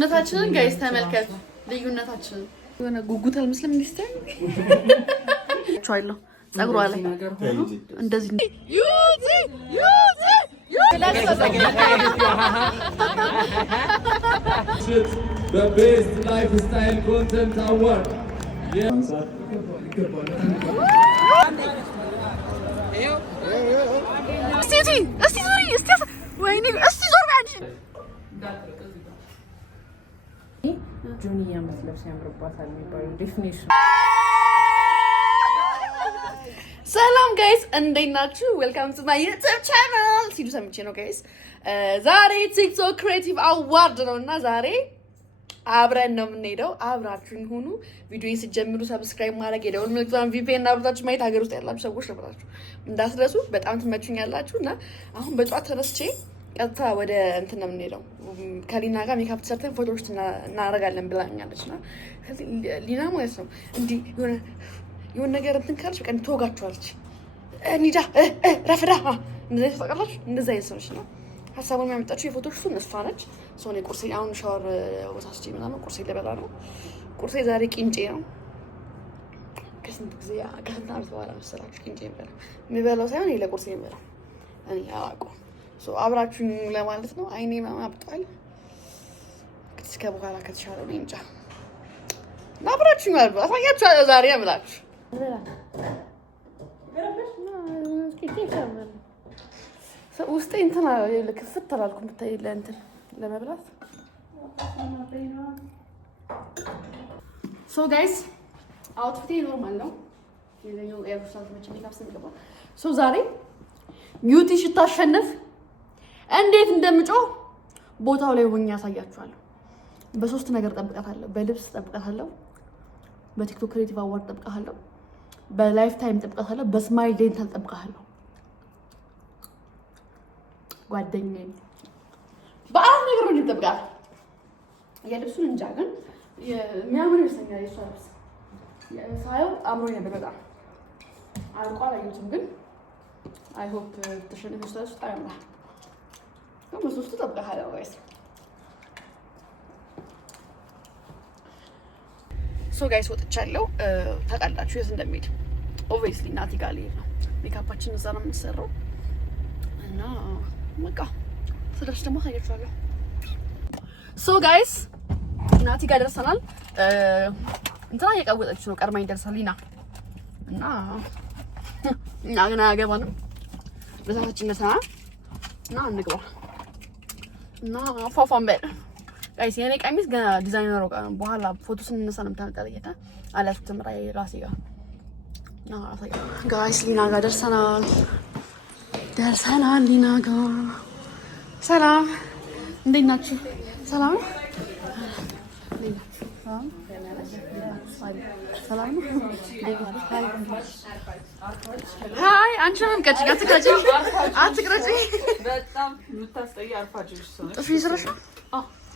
ልዩነታችንን ጋይስ ተመልከቱ። ልዩነታችንን የሆነ ጉጉት አልመስልም እንዴ? ቻይሎ ጸጉሯ ላይ እንደዚህ The best lifestyle content award. ጁኒያ መስለብስ ያምርባታል የሚባለው ዴፊኒሽን። ሰላም ጋይስ እንዴት ናችሁ? ዌልካም ቱ ማይ ዩቲዩብ ቻናል። ሲዱ ሰምቼ ነው ጋይስ። ዛሬ ቲክቶክ ክሬቲቭ አዋርድ ነው እና ዛሬ አብረን ነው የምንሄደው። አብራችሁኝ ሁኑ። ቪዲዮውን ሲጀምሩ ሰብስክራይብ ማድረግ የደወል ምልክቱን ቪፒኤን አብራችሁ ማየት ሀገር ውስጥ ያላችሁ ሰዎች ነበራችሁ እንዳትረሱ። በጣም ትመቹኛላችሁ እና አሁን በጧት ተነስቼ ቀጥታ ወደ እንትን ነው የምንሄደው። ከሊና ጋር ሜካፕ ተሰርተን ፎቶዎች እናደርጋለን ብላኛለች እና ሊና ማለት ነው እንዲህ የሆነ ነገር እንትን ካለች በቃ ትወጋችኋለች። ኒዳ ረፍዳ እንደዚህ ታውቃላችሁ። እንደዚህ አይነት ሰዎች ነው ሀሳቡን የሚያመጣችው። የፎቶች እሱ እሷ ነች። ሰው ነው ቁርሴ አሁን ሻወር ወሳስቼ ምናምን ቁርሴ ልበላ ነው። ቁርሴ ዛሬ ቂንጬ ነው። ከስንት ዓመት በኋላ መሰላችሁ ቂንጬ የሚበላው ሳይሆን ይሄ ለቁርሴ የሚበላው እኔ አላውቀውም። አብራችሁኝ ለማለት ነው። አይኔ ምናምን አብጧል። እስከ በኋላ ከተሻለው እኔ እንጃ እና አብራችሁኝ ማለት ነው። አሳያችኋለሁ ዛሬ እምላችሁ ውስጤ እንትና ክፍት አላልኩም ብታይ ለእንትን ለመብላት። ሶ ጋይስ አውትፊቴ ኖርማል ነው። የዘኛው ኤርሳት መቼ ሜካፕ ስለገባ ሶ ዛሬ ቢዩቲ ስታሸንፍ እንዴት እንደምጮህ ቦታው ላይ ሆኜ ያሳያችኋለሁ። በሶስት ነገር ጠብቃታለሁ። በልብስ ጠብቃታለሁ፣ በቲክቶክ ክሬቲቭ አዋርድ ጠብቃታለሁ፣ በላይፍ ታይም ጠብቃታለሁ፣ በስማይል ዴንታል ጠብቃታለሁ። ጓደኛዬ በአንድ ነገር ነው ጠብቃት። የልብሱን እንጃ ግን የሚያምር ይመስለኛል። የእሷ ልብስ ሳየው አምሮኝ ነበር በጣም አልቋ አላየሁትም፣ ግን አይ ሆፕ ተሸነፈ ስታስ ታያምራ ነው። በሶስቱ ጠብቃታለሁ ጋይስ። ሶ ጋይስ ወጥቻለሁ። ታውቃላችሁ የት እንደሚሄድ ኦብቪየስሊ ናቲ ጋር ልሄድ ነው። ሜካፓችን እዛ ነው የምንሰራው እና በቃ ስደርስ ደግሞ ታያችኋለሁ። ሶ ጋይስ ናቲ ጋር ደርሰናል። እንትና እየቀወጠች ነው ቀድማኝ ደርሳል ሊና እና ገና ያገባንም በዛታችን ነሳ እና እንግባ እና ፏፏን በል ጋይስ። የኔ ቀሚስ ገና ዲዛይነሩ ጋር ነው። በኋላ ፎቶ ስንነሳ ነው የምታመጣለኝ አላችሁ ተምራይ ራሴ ጋር እና ጋይስ ሊና ጋር ደርሰናል ሊና ጋር። ሰላም እንዴት ናችሁ? ሰላም ነው። ሰላም ነው። ሃይ አንቺ ምን ቀጭ አትቅረጪ። በጣም የምታስጠይ አርፋጅሽ ሰው ጥፊ ይስራሽ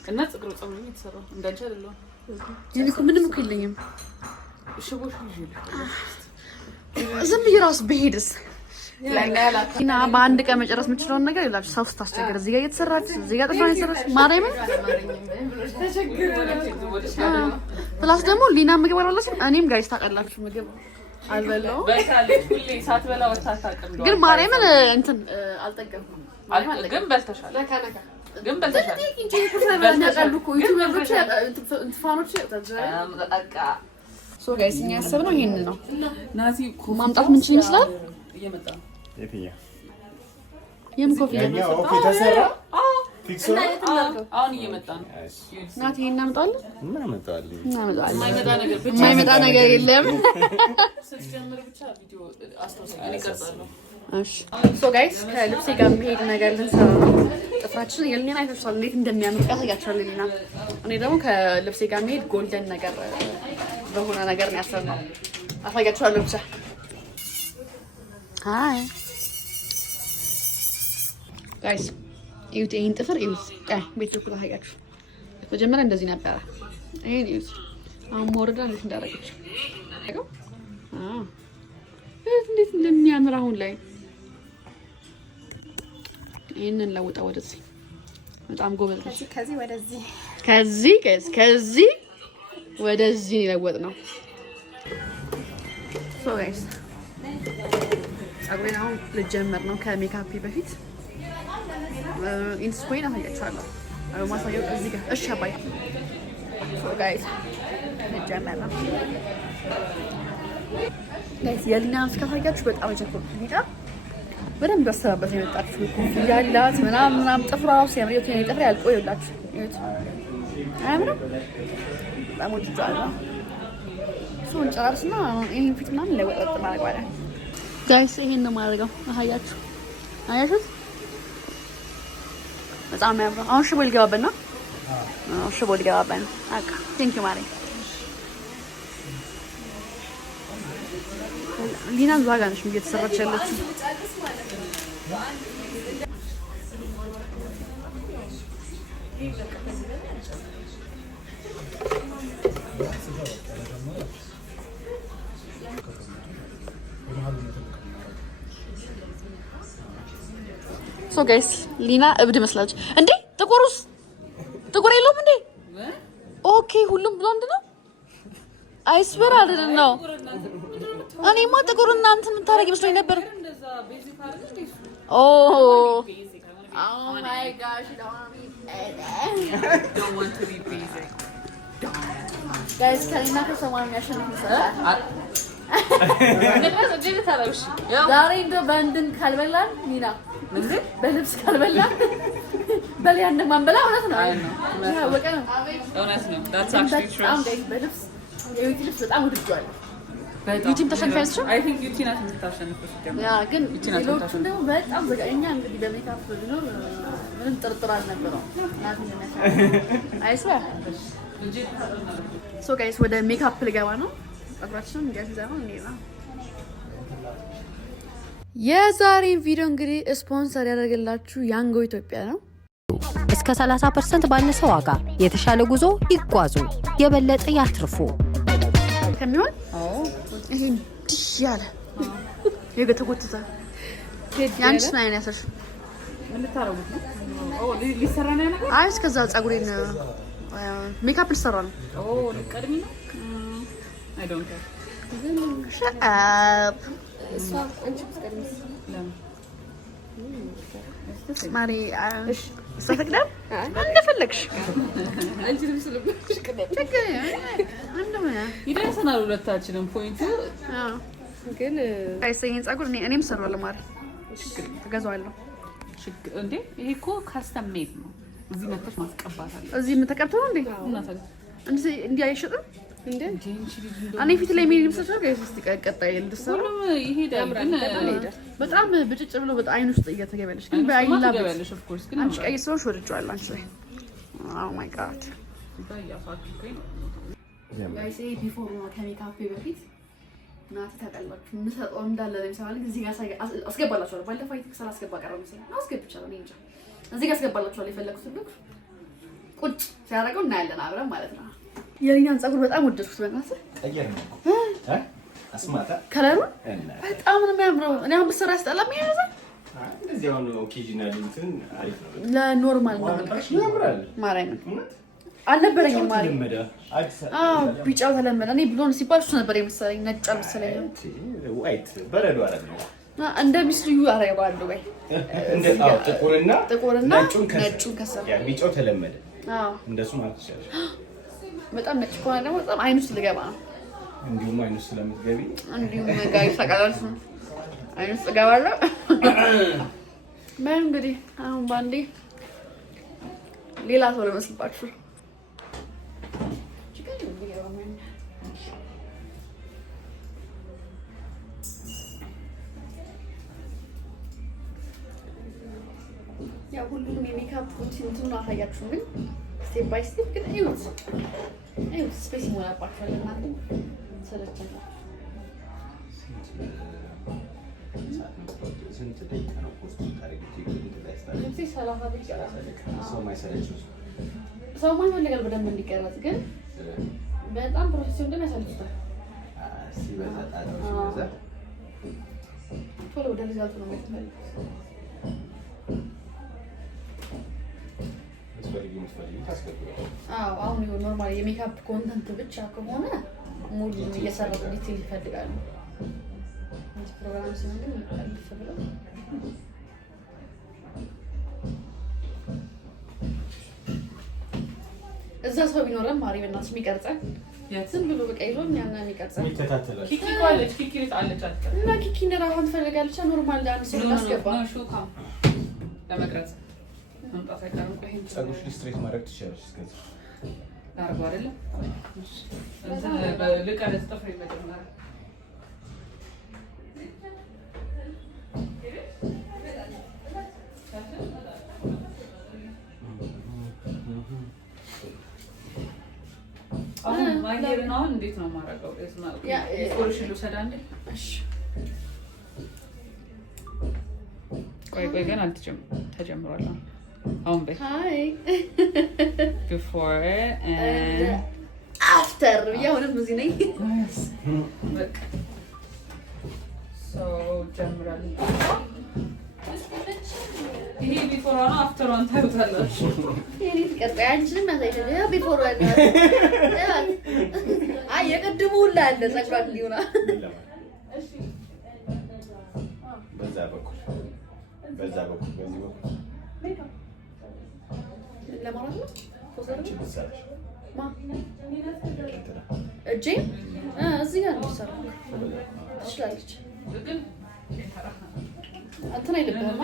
እና ጽግሩ ጽምኝ የተሰራው እንዳንቺ አይደለም። ይሄን እኮ ምንም እኮ የለኝም። ሽቦሽ ዝም ብዬ እራሱ በሄድስ እና በአንድ ቀን መጨረስ የምችለውን ነገር ይላችሁ ሰው ስታስቸግር እዚህ ጋር እየተሰራች እዚህ ጋር ጥፍሯን እየተሰራች ማርያምን ፕላስ ደግሞ ሊና ምግብ አልበላችም። እኔም ጋይስ ታውቃላችሁ ምግብ አልበላሁም፣ ግን ማርያምን እንትን አልጠገብኩም። ግን በልተሻል ግን በልተሻል ሶ ጋይስ እኛ ያሰብነው ይሄንን ነው። ማምጣት ምን ይመስላል? የምኮፍያ አሁን እየመጣ ነው። ናቲ እናምጣለን። የማይመጣ ነገር የለም። ሶ ጋይስ ከልብሴ ጋር መሄድ ነገር ልንሰራ ነው። ጥፍራችን የልኔን አይታችኋል እንዴት እንደሚያምር ያሳያችኋል ሊና። እኔ ደግሞ ከልብሴ ጋር መሄድ ጎልደን ነገር በሆነ ነገር ነው ያሰብነው። አሳያችኋለሁ ብቻ። ሃይ ጋይስ እዩት፣ ይሄን ጥፍር እዩት። ቤት በኩል አሳያችሁ። መጀመሪያ እንደዚህ ነበረ። ይሄን እዩት። አሁን ወረዳ እንዴት እንዳደረገች እንዴት እንደሚያምር አሁን ላይ። ይሄንን ለውጣ ወደዚህ በጣም ጎበዝ ነች። ከዚህ ወደዚህ ከዚህ ወደዚህ ለወጥ ነው። ሶ ጋይስ ፀጉሬን አሁን ልጀምር ነው ከሜካፕ በፊት ኢንስፖይን አሳያችኋለሁ። ማሳየው እዚህ ጋር እሺ አባይ ሶ ጋይስ ልጀምር ነው ጋይስ። የሊናን እስካሳያችሁ በጣም ጀኮ ሊጣ በደንብ ያሰራበት የመጣችሁ ያላት ምናምን ጥፍሯ ሲያምር የት ነው ጥፍሬ ያልቆ ይላችሁ እዩት። አያምርም? በጣም ወድጃለሁ። ሶን ጨራርስና ይሄን ፊት ምናምን ለወጥ ማድረግ ጋይስ ይሄን ነው ማድረገው። አያችሁ አያችሁት? በጣም ያምራል። አሁን ሽቦ ሊገባበት ነው። ሽቦ ሊገባበት ነው። አቃ ቴንክ ዩ ማሪ ሊናን ዛጋ ነሽ እየተሰራች ያለችው። ሶ ጋይስ ሊና እብድ መስላለች እንዴ? ጥቁር የለውም እንዴ? ኦኬ ሁሉም ብሎንድ ነው። አይስበር አይደለም ነው። እኔማ ጥቁርና እንትን የምታረጊ መስሎኝ ነበር። ኦ ማይ ጋሽ ጋይስ ከሊና ከሰማን የሚያሸንፍ ይሰራል። ዛሬ እንደው በእንትን ካልበላን ሊና በልብስ ካልበላን በሊያን ማንበላ እውነት ነው። ያወቀ ነው እውነት ነው። በልብስ የዩቲ ልብስ በጣም ወድጄዋለሁ። ዩቲም ተሸንፋለች። አይ ቲንክ ዩቲ ናት የምታሸንፈው። ያ ግን ሌሎቹ ደግሞ በጣም ዘጋኛ እንግዲህ በሜካፕ ቢኖር ምንም ጥርጥር አልነበረውም። ናት እንደነሳ አይስባ ሶ ጋይስ ወደ ሜካፕ ልገባ ነው። ፀጉራችንን እንዲያስይዛው እንዴና የዛሬ ቪዲዮ እንግዲህ ስፖንሰር ያደርግላችሁ ያንጎ ኢትዮጵያ ነው። እስከ 30% ባነሰ ዋጋ የተሻለ ጉዞ ይጓዙ፣ የበለጠ ያትርፉ። ከሚሆን ይሄን ያለ የገተጎተተ ያንቺስ ነው አይነትሽ ምን ታረጉት ነው? ሊሰራ ነው ያለው። አይ እስከዛ ፀጉሬን ሜካፕ ልሰራ ነው። ልቀድሚ ነው። አይ ዶንት ኬር ሸት አፕ እሷ አንቺ ብትቀድሚ ማሪ እሺ ሰፈቅደም እንደፈለግሽ አንቺ ልብስልብሽ ከደም ይደርሰናል ሁለታችንም ፖይንቱ። ግን አይሰኝን ፀጉር እኔም ሰራለሁ ማሪ ተገዛዋለሁ። እንዴ ይሄ እኮ ካስተም ሜድ ነው። እዚህ መጥተሽ ማስቀባት አለ። እዚህ ተቀብተው ነው እንዴ? እንዴ አይሸጥም እንዴ? እኔ ፊት ላይ ምን ልብሰሻው ጋይስ እስቲ ቀጣይ ልትሰራ ይሄዳል። ግን በጣም ብጭጭ ብሎ በጣም አይን ውስጥ እየተገበለሽ ግን በአይን ላበለሽ ኦፍ ኮርስ ግን አንቺ ቀይ ሰው ወድጇል አንቺ ላይ ኦ ማይ ጋድ ጋይስ ይሄ ቢፎር ነው ከሜካፕ በፊት ናት ተቀላችሁ ምሰጠው እንዳለ ለምሳሌ እዚህ ጋር አስገባላችኋለሁ። ባለፈው አይተክ ሰላ አስገባ ቀረው መሰለኝ አስገብቻለሁ። እኔ እንጃ እዚህ ጋር አስገባላችኋለሁ። የፈለኩት ልክ ቁጭ ሲያደርገው እናያለን አብረን ማለት ነው። የሊናን ፀጉር በጣም ወደድኩት። በእናትህ ቀየር ነው አስማታ ከለሩ በጣም ነው የሚያምረው። እኔ አሁን ብሰራ ያስጠላም ይያዛ እንደዚህ አሁን ኦኬዥናል እንትን አሪፍ ነው። ለኖርማል ነው ያምራል። ማራይ ነው አልነበረኝም ማለት ቢጫው ተለመደ። እኔ ብሎን ሲባል እሱ ነበር የመሰለኝ ነጭ መሰለኝ። ዋይት በረዶ አይደለም እንደ ሚስልዩ አረጋለሁ ወይ እንደ ጥቁርና ነጩን ከሰር ያ ቢጫው ተለመደ። እንደሱ ማለት ይችላል። በጣም ነጭ ከሆነ ደግሞ በጣም አይኑ ውስጥ ልገባ ነው። እንዲሁም አይኑ ውስጥ ስለምትገቢ እንዲሁም ጋር ይሳቃላል። አይኑ ውስጥ ገባለሁ። ምን እንግዲህ አሁን ባንዴ ሌላ ሰው ለመስልባችሁ ያ ሁሉንም የሜካፕ ሩቲን ነው አሳያችሁ። ግን ስቴፕ ባይ ስቴፕ ግን እዩት ስፔስ ይሞላባችኋል። እናንተ ሰለቸኝ ስንት ደቂቃ ነው ፖስት ታሪክ ሰው ማይፈልጋል በደንብ እንዲቀረጽ ግን በጣም ፕሮፌሽናል እንደሚያሳልፉታል። ሲበዛ ታዲያ ቶሎ ወደ ሪዛልቱ ነው የምትመለሱት። አዎ አሁን ይኸው ኖርማል የሜካፕ ኮንተንት ብቻ ከሆነ ሙሉ እየሰራሁ ዲቴል ይፈልጋሉ። እዚህ ፕሮግራም ሲሆን ይፈልጋሉ። እዛ ሰው ቢኖርም ማሪ በእናትሽ የሚቀርጸን ዝም ብሎ በቃ ይዞን ያና የሚቀርጸን ኪኪ ቆለች ኪኪ አለች እና ኪኪ ነራውን ፈልጋለች። ኖርማል አንድ ሰው ማስገባ ሹካ ለመቅረጽ መምጣት አይቀርም። ቆይ ጸጉሽ ስትሬት ማድረግ ትችላለሽ። እስከዚህ ላርባ አይደለ እንትን በልቀረጽ ጥፍሬ መጀመሪያ አሁን ማይሄርን አሁን እንዴት ነው የማደርገው? ፎርሽሉ ሰዳንዴ እሺ ቆይ ግን ተጀምሯል። አሁን በይ ሃይ before and after ያውንም እዚህ ነኝ በቃ so ጀምራለሁ። ይሄ ቢፎር እና አፍተር ዋን ታዩታላችሁ። ይሄ ትቀርጣይ አንቺንም ያሳይተኝ ያ ቢፎር ዋን አይ የቀድሙ ሁላ አለ ጸጉራት ሊሆና እሺ በዛ በኩል በዚህ በኩል ለማለት ነው አንቺ ብትሰራሽ ማ እጄ እዚህ ጋር ነው ሰራ ትችላለች ግን እንትን አይደለም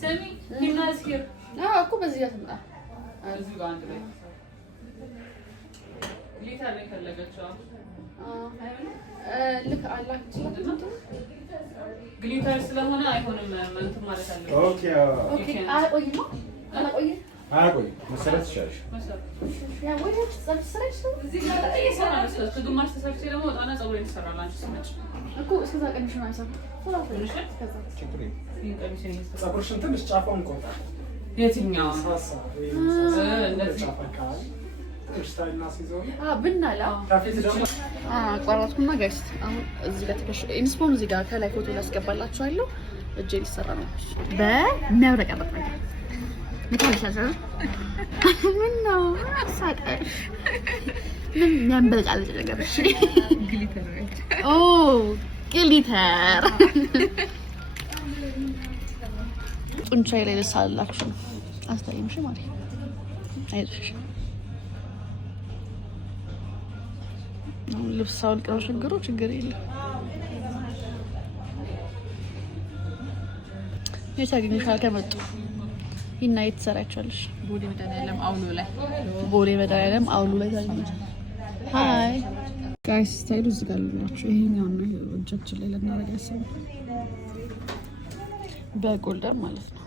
ሰሚ ዲናስ ሂር እኮ በዚህ ጋር ተመጣ እዚህ ጋር አንድ ላይ ሊታ ላይ ፈለገችው ልክ አላችሁ ግሊተር ስለሆነ አይሆንም እንትን ማለት አለ። ኦኬ አይቆይማ አቆይ መሰረት ትችላለሽ። ያ ወይስ ጸብስረሽ እዚህ ጋር እየሰራን ነው። ከግማሽ ተሰርቼ ደግሞ ወጣና ፀጉሬን ይሰራል። አንቺ ስመጭ እኮ እስከዛ ቀንሽ ነው አይሰራ ትንሽ ችግር የለም። ፀጉርሽን ትንሽ ጫፏን ቆርጣ የትኛው ብናላ አቋራጥኩና ጋይስ አሁን እዚህ ጋር ተከሽ ኢንስፖን እዚህ ጋር ከላይ ፎቶ ላስገባላችኋለሁ። እጄ ሊሰራ ነው በሚያብረቀርቅ ነገር ምታልሻለሽ። ምን ነው ሳቀሽ? ምን ያንበለጫለጭ ነገር? እሺ ግሊተር ኦ ግሊተር ጡንቻዬ ላይ ልሳላችሁ አስተሪምሽ ማለት አይዞሽ። ልብስ አውልቅ ነው ችግሩ። ችግር የለም። የት አገኘሻል? ከመጡ ይና የተሰራቻለሽ ቦሌ መድኃኒዓለም አውሎ ላይ ታገኛለሽ። ሃይ ጋይስ ስታይሉ እዚህ ጋር ልላችሁ ይሄኛው ነው እጃችን ላይ ለናረጋ ያሰብ በጎልደን ማለት ነው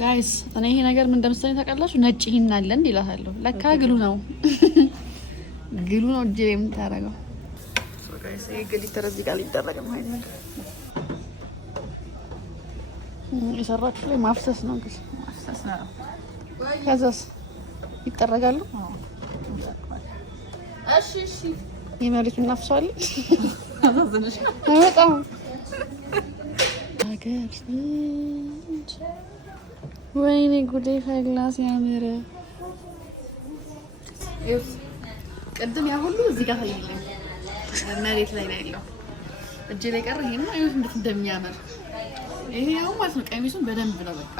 ጋይስ። እኔ ይሄ ነገር ምን እንደምትሰኝ ታውቃላችሁ? ነጭ ይሄን አለ እንዴ እላታለሁ። ለካ ግሉ ነው እጄ የምታረገው። ሶ ጋይስ ይሄ ግሊተር እዚህ ጋር ሊደረግ ነው አይደል? የሰራችሁ ላይ ማፍሰስ ነው እንግዲህ ማፍሰስ ነው። ከዛስ ይጠረጋሉ። እሺ የመሬቱን እናፍሰዋለን። አዛዝነሽ በጣም አገር ወይኔ ጉዴ ፈላ ሲያምር። ቅድም ያ ሁሉ እዚህ ጋር ታይልኝ መሬት ላይ ነው ያለው። እጄ ላይ ቀረ። ይሄን ነው እንዴት እንደሚያምር ይሄ ያው ማለት ነው። ቀሚሱን በደንብ ነው በቃ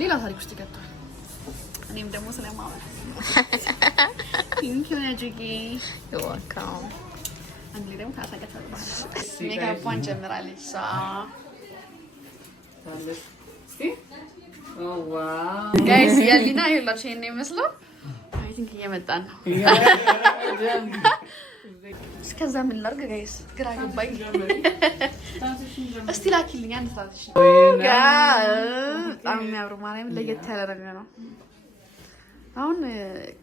ሌላ ታሪክ ውስጥ ይከታል። እኔም ደግሞ ስለማወራ ቲንክ ዩ ናጁጊ ይወካው አንዴ ደግሞ ታሳቀታለች። ሜካፑን ጀምራለች። ጋይስ ያሊና ይላችሁ ይሄን ነው የሚመስለው። አይ ቲንክ እየመጣን ነው። እስከዛ ምን ላድርግ ጋይስ? ግራ ገባኝ። እስቲ ላኪልኝ አንድ ትራንዚሽን። በጣም የሚያምሩ ማርያም ለየት ያለ ነገር ነው። አሁን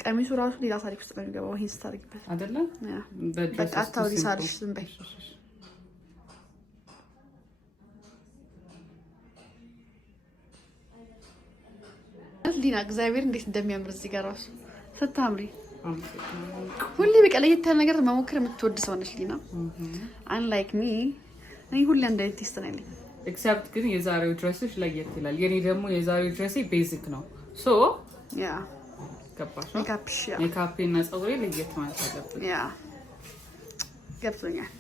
ቀሚሱ ራሱ ሌላ ታሪክ ውስጥ ነው የሚገባው። ይሄን ስታርግበት አይደለ? በቃ አታውሪ ሳልሽ ዝም በይ። ሊና እግዚአብሔር እንዴት እንደሚያምር እዚህ ጋር ራሱ ስታምሪ ሁሌ በቃ ለየት ያለ ነገር መሞከር የምትወድ ሰው ነሽ ሊና። አንላይክ ሚ እኔ ሁሌ አንድ ቴስት ነው ያለኝ። ኤክሰፕት ግን የዛሬው ድሬስሽ ለየት ይላል። የኔ ደግሞ የዛሬው ድሬሴ ቤዚክ ነው። ሶ ያ ገባሽ ሜካፕሽ ያ ሜካፕ እና ፀጉሬ ለየት ማለት አለበት ያ ገብቶኛል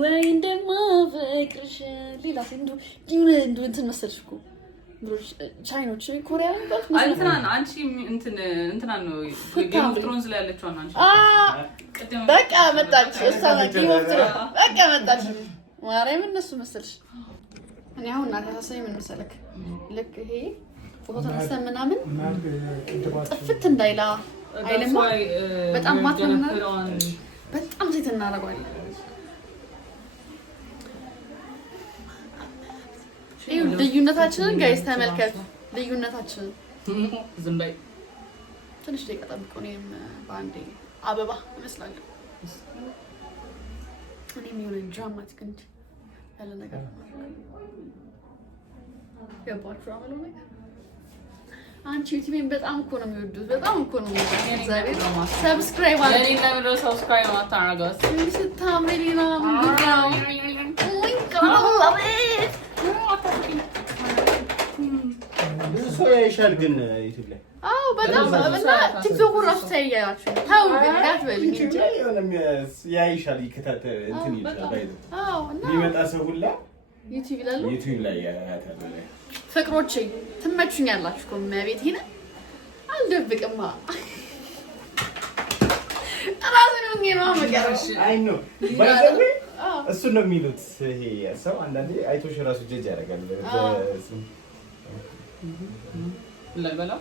ወይ እንደማ ፍቅርሽ ሌላ እንዱ እንትን መሰልሽ እኮ ቻይኖች ኮሪያውያን ባት እንትና አንቺ እንትና ነው ጌም ኦፍ ትሮንስ ላይ ያለችው አንቺ በቃ መጣች እሷ ጌም ኦፍ ትሮንስ በቃ መጣች ማርያም እነሱ መሰልሽ እኔ አሁን እናታሳይ ምን መሰለክ ልክ ይሄ ፎቶ ተነስተን ምናምን ጥፍት እንዳይላ አይልማ በጣም ማተና በጣም ዘይት እናደርጋለን ይሄ ልዩነታችንን ጋይስ ተመልከቱ ልዩነታችንን ዝም በይ ትንሽ ደቂቃ ጠብቁ እኔም በአንዴ አበባ እመስላለሁ እኔም የሆነ ድራማቲክ እንጂ ያለ ነገር ገባችሁ አመሉ ነገር አንቺ ዩቲዩብን በጣም እኮ ነው የሚወዱት በጣም እኮ ነው የሚወዱት ሰብስክራይብ አለ ለኔ ለምን ሰብስክራይብ ማታረጋስ ስታምሪ ነው ምንድነው ወይ ካላላ ሰው ያይሻል ግን ዩቲዩብ ላይ አዎ በጣም እና ቲክቶክ ራሱ ታያያችሁ ታው ግን እንዳትበልኝ እንጂ ያይሻል ይከታተል እንትን ይላል ባይዘ አዎ እና የሚመጣ ሰው ሁላ ዩቲዩብ ላይ ያያታል ፍቅሮቼ ትመቹኛላችሁ እኮ መቤት ይሄን አልደብቅማ ራስን ነው ማመቀረሽ አይ ኖ ባይዘ እሱ ነው የሚሉት ይሄ ሰው አንዳንዴ አይቶሽ ራሱ ጀጅ ያደርጋል በስም ለበላ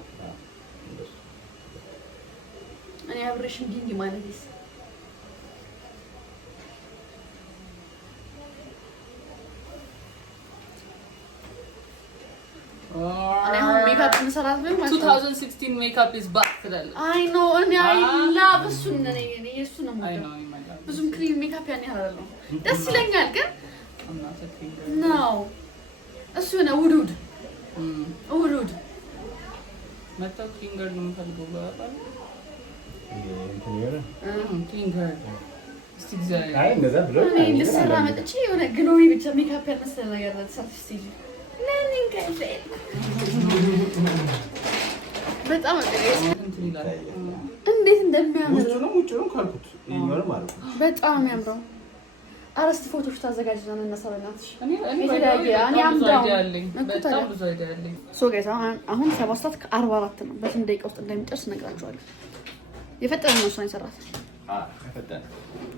እኔ አብሬሽ እንዲህ ማለትስ እኔ አሁን ሜካፕ እንሰራት ነው ማለት 2016 ሜካፕ is back ትላል አይ ኖ እኔ አይ ላቭ እሱ ነው እሱ ነው አይ ኖ ብዙም ክሪም ሜካፕ ያን ያህል ነው ደስ ይለኛል ግን ነው እሱ ነው ውዱድ ውዱድ መጣው ክሊንገር ነው የምፈልገው ባባል እንትን ይሆናል ክሊንገር እስቲ እግዚአብሔር አይ እንደዛ ብሎ እኔ ልሰራ መጥቼ የሆነ ግሎዊ ብቻ ሜካፕ ያልመሰለ ነገር ተሰርተሽ ለምን ከፈለ በጣም እንትን ይላል እንዴት እንደሚያምር ውጭ ነው ካልኩት ይኖር ማለት ነው በጣም የሚያምረው አረስቲ ፎቶሽ ታዘጋጅና እናሳበናትሽ እኔ በጣም ብዙ አይዲያ አለኝ ሶ ጋይስ አሁን 7:44 ነው በስንት ደቂቃ ውስጥ እንደሚጨርስ ነግራችኋለሁ የፈጠነ ነው እሷን ይሰራት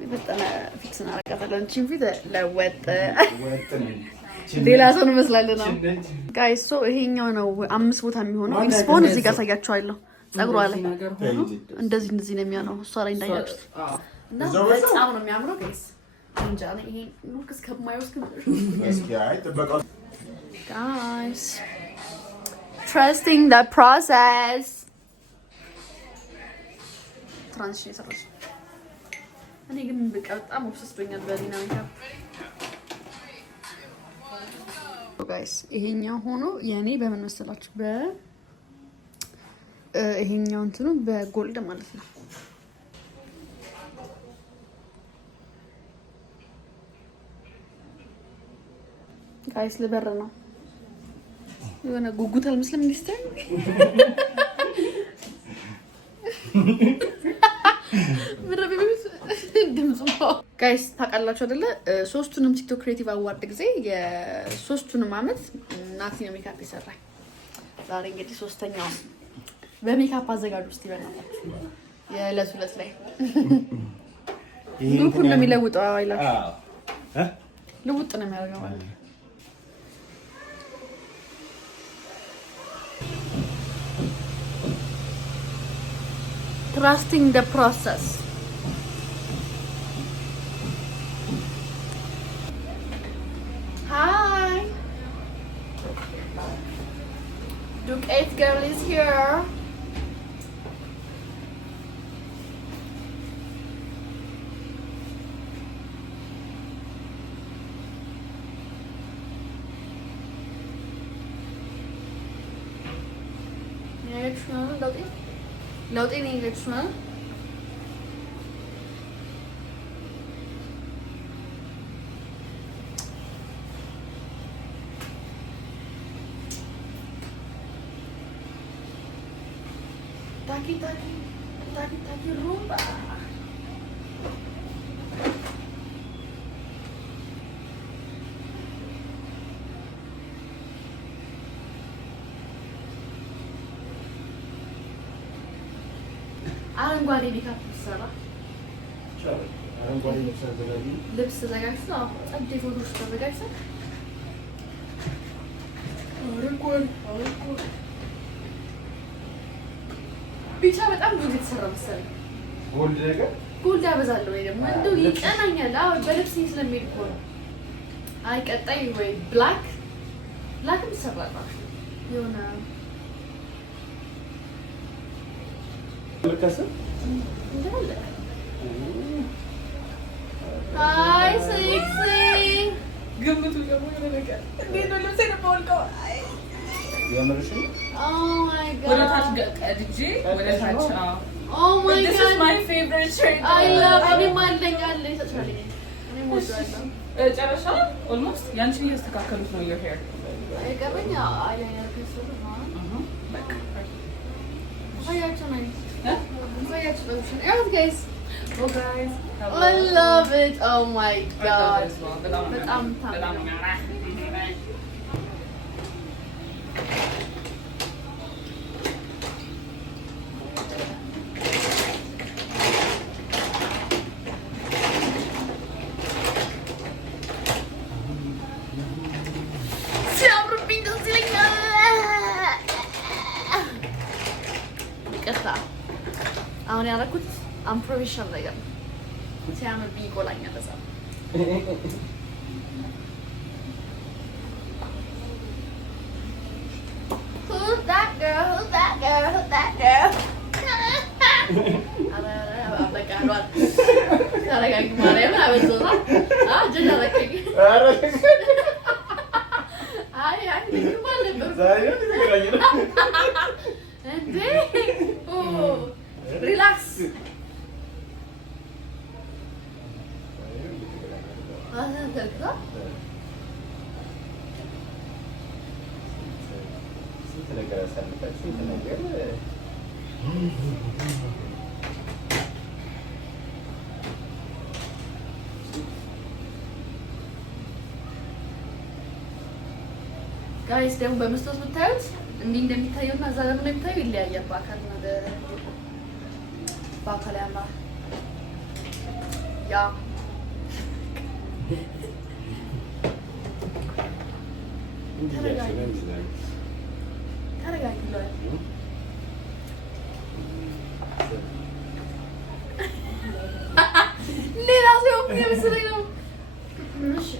የፈጠነ ፊክስ እናደርጋታለን እንቺን ፊት ለወጥ ሌላ ሰው ነው መስላለና ጋይስ ሶ ይሄኛው ነው 5 ቦታ የሚሆነው ኢንስፖን እዚህ ጋር ታያችኋለሁ ፀጉሯ ላይ እንደዚህ ነው የሚሆነው እሷ ላይ እንዳያችሁት እና በጣም ነው የሚያምረው ጋይስ እንጃ ነው ይሄ ሉክስ ከማይወስድ እስኪ አይ ተበቃው guys trusting the process ትራንዚሽን ሰራሽ እኔ ግን በጣም ኦብሰስዶኛል በሊና ሜካፕ ጋይስ ይሄኛው ሆኖ የኔ በምን መሰላችሁ ይሄኛው እንትኑ በጎልድ ማለት ነው ጋይስ ልበር ነው የሆነ ጉጉት አልመስለም እንዲስተር ምረብ ቢቢስ ድምጽ ጋይስ ታውቃላችሁ አይደለ ሶስቱንም ቲክቶክ ክሬቲቭ አዋርድ ጊዜ የሶስቱንም አመት ናቲ ነው ሜካፕ ይሰራል ዛሬ እንግዲህ ሶስተኛው በሜካፕ አዘጋጁ እስቲ በእናታችሁ የዕለት ሁለት ላይ ሉኩን ነው የሚለውጠው አይላችሁ ልውጥ ነው የሚያደርገው ማለት ነው trusting the process hi Duke girl is here لوطي नहीं देखना ታኪ ሩምባ አረንጓዴ ሜካፕ ሰራ አረንጓዴ ልብስ ተዘጋጅቶ ጸዴ ፎቶዎች ተዘጋጅቶ አረንጓዴ ቢጫ በጣም ብዙ የተሰራ መሰለኝ። ጎልድ ነገር ጎልድ ያበዛለሁ ወይ ደግሞ እንደው ይቀናኛል። አዎ በልብስ ስለሚሄድ እኮ ነው። አይ ቀጣይ ወይ ብላክም ይሰራል የሆነ ልከሰ እንደለ አይ ሴክሲ ግምቱ ደግሞ ነገር እንዴት ነው ልብሴ ነው የማወልቀው? የምርሽ ኦ ማይ ጋድ ወደ ታች ቀድጄ ወደ ታች ኦ ማይ ጋድ this is my favorite shirt አይ ላቭ እኔ ማለኛለ ተቻለኝ እኔ ሞልቷለሁ ጨረሻ ኦልሞስት ያንቺን እያስተካከሉት ነው your hair አይቀበኛ አይላይነር ከሱ ነው በቃ አያችሁ guys. Oh guys. I love it. Oh my god. በጣም አሁን ያደረኩት አምፕሮቪዥን ነገር ሲያምርብኝ ይቆላኛል። ለዛ Who's that girl? Who's that girl? Who's that girl? ተረጋጊ ማርያም አበዛው ጀጃ ረከኝ አይ ልክ ማለት ዛሬ ነው ትገናኘን እንዴ ሪላክስ ጋይስ ደግሞ በመስታወት ብታዩት እንዲህ እንደሚታየውና እዛ ደግሞ እንደሚታየው ይለያያል። በአካል ያምራል። ያ ተረጋጊ ብለዋል። ሌላ ሰው የሚመስለኝ ነው። እሺ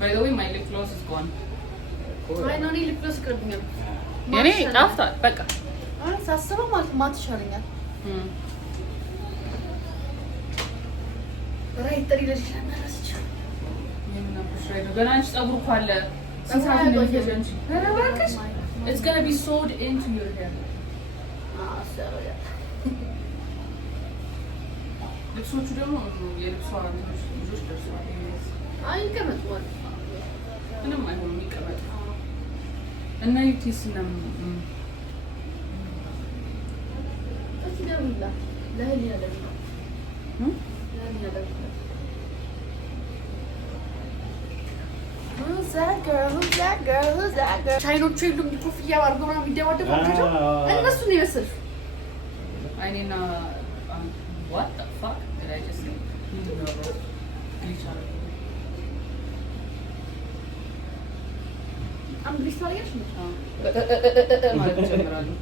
By the way, my lip gloss is gone. I know lip gloss ይቀርብኛል። የኔ ጣፍቷል። በቃ አሁን ሳስበው ማለት ማት ይሻለኛል። ራይ ጥሪ ለሽና ረስች ገና አንቺ ፀጉር እኮ አለ። ስንት ሰዓት ነው የሚፈጀው? ኧረ እባክሽ it's gonna be sewed into your hair. ልብሶቹ ደግሞ የልብሷ ልጆች ደርሰዋል። አይ ይቀመጡ ምንም አይሆንም ይቀመጡ እና ዩቲስ ነው እዚህ ደውላ ለህሊና ደውላ ለህሊና ደውላ Who's that girl? Who's that girl? Who's that girl? ቻይኖቹ የሉም ኮፍያ አድርገው ምናምን የሚደባደቡ እነሱ ነው የመሰልሽ። አይኔና what the fuck did I just say? እንግሊዝ ታሪያሽ ነው ማለት ጀምራለሁ።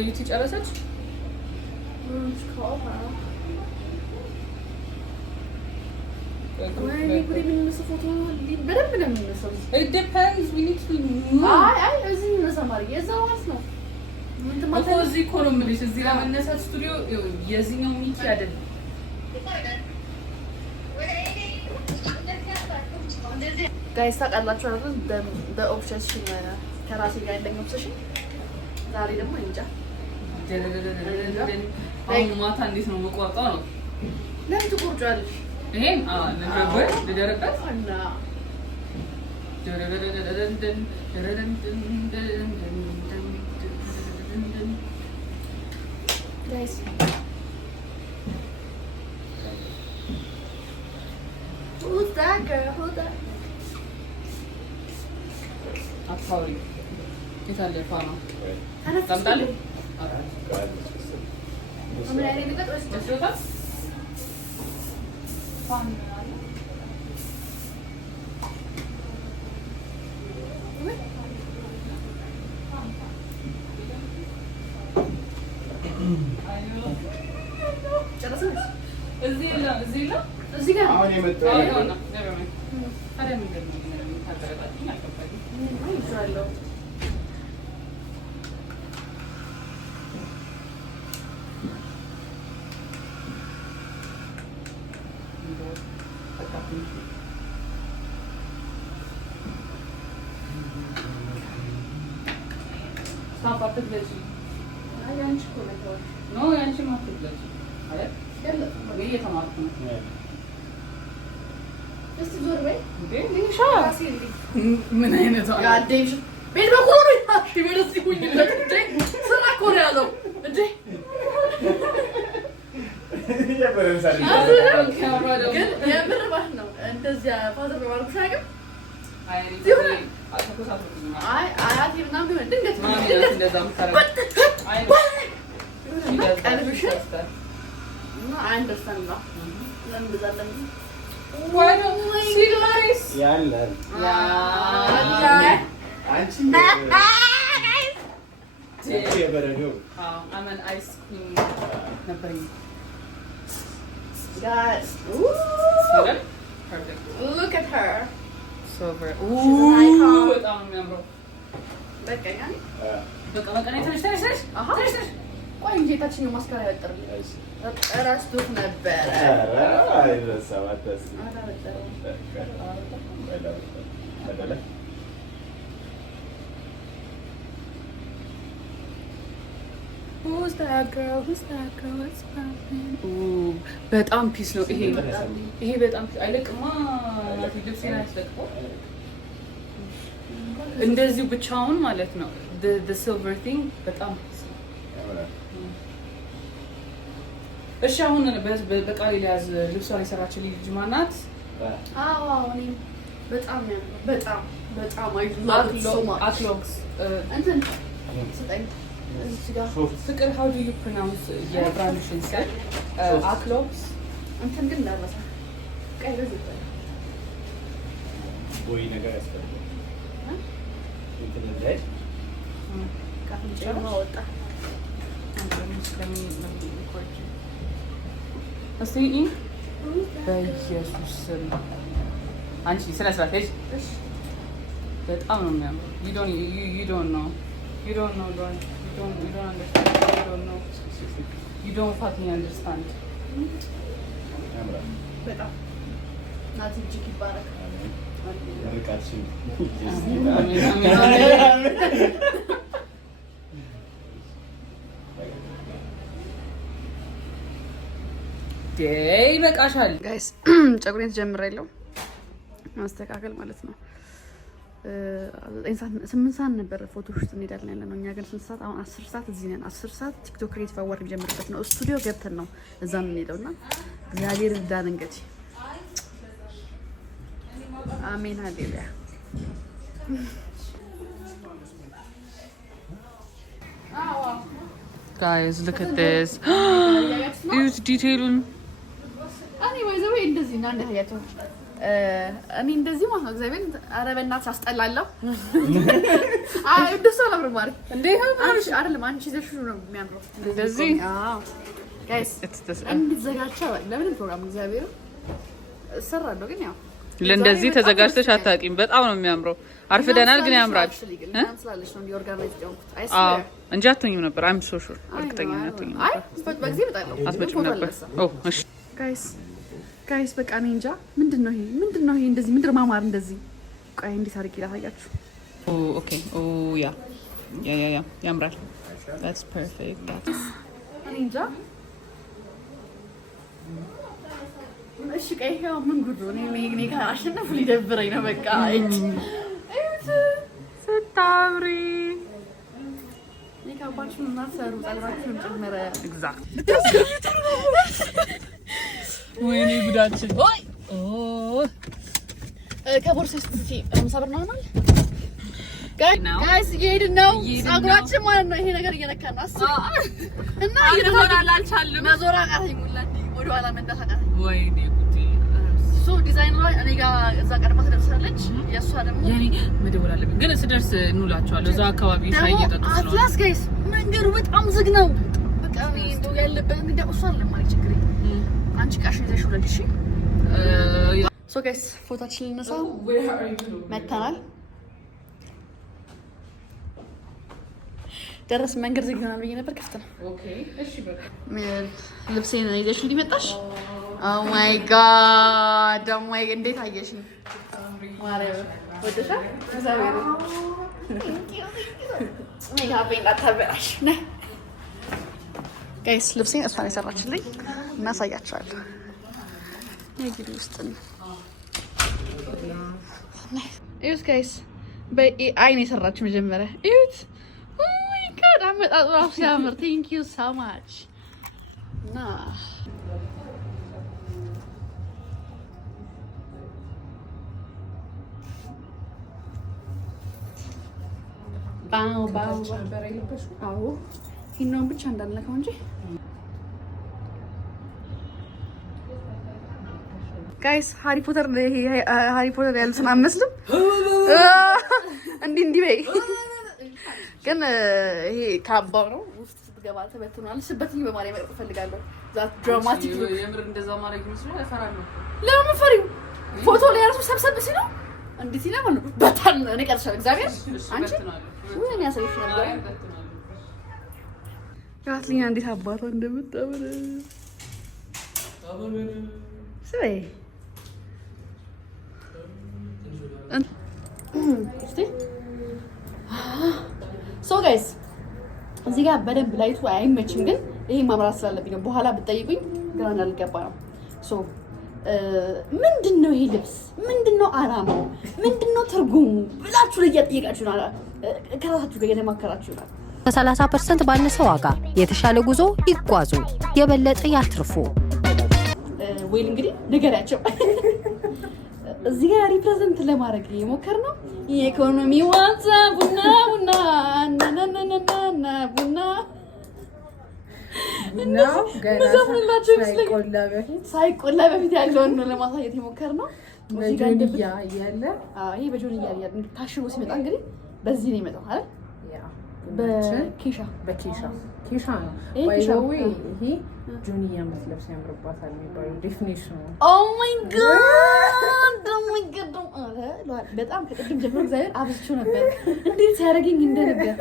ዩቲ ጨረሰች? በደንብ ነው የሚመስለው። It depends. We need to አይ እዚህ የሚመስለው ማለት የዛው ማለት ነው። እኮ እዚህ እኮ ነው የምልሽ። እዚህ ለመነሳት ስቱዲዮ የዚህኛው ሚኪ አይደለም። ጋይስ ታውቃላችሁ አይደል? በኦብሰሽን ከራሴ ጋር ያለኝ ኦብሰሽን ዛሬ ደግሞ እንጃ አሁን ማታ እንዴት ነው መቆርጠው ነው? ለምን ትቆርጫለሽ? ይሄን ልደረበት እና ጋይስ who's that girl? Who's that? አታውሪ የታለ ፋና ተነስ ታምጣለህ? ምን አይነት ነገር ወስዶታል? ፋና ጨረሰሽ? እዚህ የለም እዚህ ጋር አሁን የመጣው ይችላል። ምን አይነት ቤት በኩል ስራ እኮ ነው ያለው እንዴ? ግን የምር ማለት ነው እንደዚያ ፋዘር በማርኩሽ አይደል? አይ አያቴ ምናምን ቢሆን ድንገት ቀልብሽ እና አንደርስታንድ ነው ለምን ብዛለም ያለን አንቺ የበረዶ አይስክሪም ነበር guys look at her ሶቨር በጣም የሚያምረው በቀኛ በቃ ተነሽ ቆይ እንጂ የታችኛው ማስካራ ያወጣልኝ እረስቶት ነበረ። አይረሳም አታስቢ። Who's that girl? Who's that girl? What's poppin'? በጣም ፒስ ነው ይሄ በጣም ፒስ አይለቅማ ልብሴን አያስለቅም እንደዚሁ ብቻውን ማለት ነው the silver thing በጣም ፒስ ነው እሺ አሁን በቃል ያዝ ልብሷን የሰራችልኝ ልጅ ማናት አዎ እኔ በጣም I love it so much አክሎክስ እንትን ስጠኝ ፍቅር how do you pronounce የብራንድሽን ስም አክሎክስ እንትን ግን እንዳረሳ ቀይ በዚህ ቦይ ነገር ያስፈልጋል እንትን ላይ ካፍንጫ ወጣ እስቲ በኢየሱስ ስም አንቺ ስነ ስርዓት ሄጅ በጣም ነው የሚያምረው you don't know you don't understand you don't fucking understand በጣም ናቲ እጅግ ይባረክ ርቃችን ይበቃሻል ጋይስ ጨጉሬን ተጀምሬያለሁ ማስተካከል ማለት ነው 8 ሰዓት ነበር ፎቶ ሹት እንሄዳለን ያለ ነው እኛ ግን 8 ሰዓት አሁን 10 ሰዓት እዚህ ነን 10 ሰዓት ቲክቶክ ክሬቲቭ አዋርድ የሚጀምርበት ነው ስቱዲዮ ገብተን ነው እዛ የምንሄደውና እግዚአብሔር ይርዳን እንግዲህ አሜን ሃሌሉያ guys look at this use detailun እኔ ወይዘው እንደዚህ እና እንደያቸው እኔ እንደዚህ ማለት ነው እግዚአብሔር ኧረ በእናትሽ አስጠላለሁ አይ እንደሱ አላምርም ማለት እንዴ አንቺ አይደለም አንቺ ዘሹ ነው የሚያምረው እንደዚህ አዎ ጋይስ እንድትዘጋጅ ለምን ፕሮግራም እግዚአብሔር እሰራለሁ ግን ያው ለእንደዚህ ተዘጋጅተሽ አታውቂም በጣም ነው የሚያምረው አርፍደናል ግን ያምራል ስላለሽ ነው ኦርጋናይዝ ያውቁት አዎ እንጂ አትሆኝም ነበር አይም ሶ ሹር እርግጠኛ ነኝ አትሆኝም አይ በጊዜ በጣም አትመጭም ነበር ኦ እሺ ጋይስ በቃ እኔ እንጃ ምንድነው ይሄ እንደዚህ ምንድነው ማማር እንደዚህ ቆይ እንዴት አድርጌ ላሳያችሁ? ኦኬ ያ ያምራል። That's perfect. እኔ እንጃ። እሺ ቆይ ይሄው ምን ጉድ ነው? እኔ ካሸነፉ ሊደብረኝ ነው በቃ። ስታምሪ ሜካፓችሁን እና ሰሩ ጸጉራችሁን ጨመረ። ኤግዛክት ወይኔ ጉዳችን። ኦይ ከቦርሳ ውስጥ ሰብር ነው ማለት ጋይስ እየሄድን ነው። ጸጉራችን ማለት ነው ይሄ ነገር እየነካን ነው። እና መዞር አልቻልንም። መዞር አቃተኝ ሙላ ወደ ኋላ መንዳት አቃተኝ። ወይኔ ጉዴ። ሶ ዲዛይነሯ እኔ ጋር እዛ ቀድማ ትደርሳለች። የእሷ ደግሞ ያኔ መደወል አለብኝ ግን ስደርስ እንውላቸዋለሁ። እዛ አካባቢ ሻይ እየጠጡ ስለሆነ አትላስ ጋይስ መንገዱ በጣም ዝግ ነው። በቃ እንደው ያለበት እንግዲህ እሷ ለማለት ችግር አንቺ ቃሽ ይዘሽ ወለድ። እሺ ሶ ጋይስ ፎቶችን ልነሳ መተናል። ደረስ መንገድ ዝግ ይሆናል ብዬ ነበር። ከፍት ነው። ኦኬ እሺ በቃ ልብሴን ይዘሽ እንዲመጣሽ። ኦ ማይ ጋድ ኦ ማይ እንዴት አየሽኝ? ማርያም ወደሻ እግዚአብሔር ሜካፕ እንዳታበላሽ ነ ጋይስ ልብሴን እሷን የሰራችልኝ እናሳያቸዋለሁ። የግቢ ውስጥ ነው። እዩት ጋይስ በአይን የሰራች መጀመሪያ እዩት። God, I'm at thank you so much. Nah. Bow. Oh. He know which one done like onje. Guys, Harry Potter ያልሰማ መስለም እንዲህ በይ ግን ይሄ ካባው ነው ውስጥ ስትገባ ተበትኗል። ስበትኝ በማርያም መቅረጥ ፈልጋለሁ። ዛት ድራማቲክ ነው። የምር እንደዛ ማድረግ ይመስላል። ያፈራለሁ። ለምን ፈሪው ፎቶ ላይ ራሱ ሰብሰብ ሲሉ እንዴት ይላል ነው በጣም እኔ ቀርሻለሁ። እግዚአብሔር አንቺ ምን ያሰብሽ ነበር? ያትልኛ እንዴት አባቷ እንደምታምር ስለ ሶ ጋይስ እዚህ ጋር በደንብ ላይቱ አይመችም፣ ግን ይሄ ማምራት ስላለብኝ ነው። በኋላ ብትጠይቁኝ ግራ እንዳልገባ ነው። ሶ ምንድነው ይሄ ልብስ? ምንድነው አላማው? ምንድነው ትርጉሙ ብላችሁ እየጠየቃችሁ ነው። ከራሳችሁ ጋር እየተማከራችሁ ነው። ከ30% ባነሰ ዋጋ የተሻለ ጉዞ ይጓዙ፣ የበለጠ ያትርፉ። ወይ እንግዲህ ንገሪያቸው። እዚህ ጋር ሪፕሬዘንት ለማድረግ እየሞከርነው የኢኮኖሚ ዋንዛ ቡና ሳይቆላ በፊት ያለውን ነው ለማሳየት የሞከርነው። በጆንያ እያለ ይሄ በጆንያ እያለ ታሽጎ ሲመጣ እንግዲህ በዚህ ነው የመጣው አይደል? በኬሻ ነው። ይሄ ጆንያ የምትለብስ ያምርባታል የሚባለው ዴፊኒሽኑ። ኦ ማይ ጋድ በጣም ከቅድም ጀምሮ እግዚአብሔር አብዝቼው ነበር። እንዴት ሲያደርገኝ እንደነበር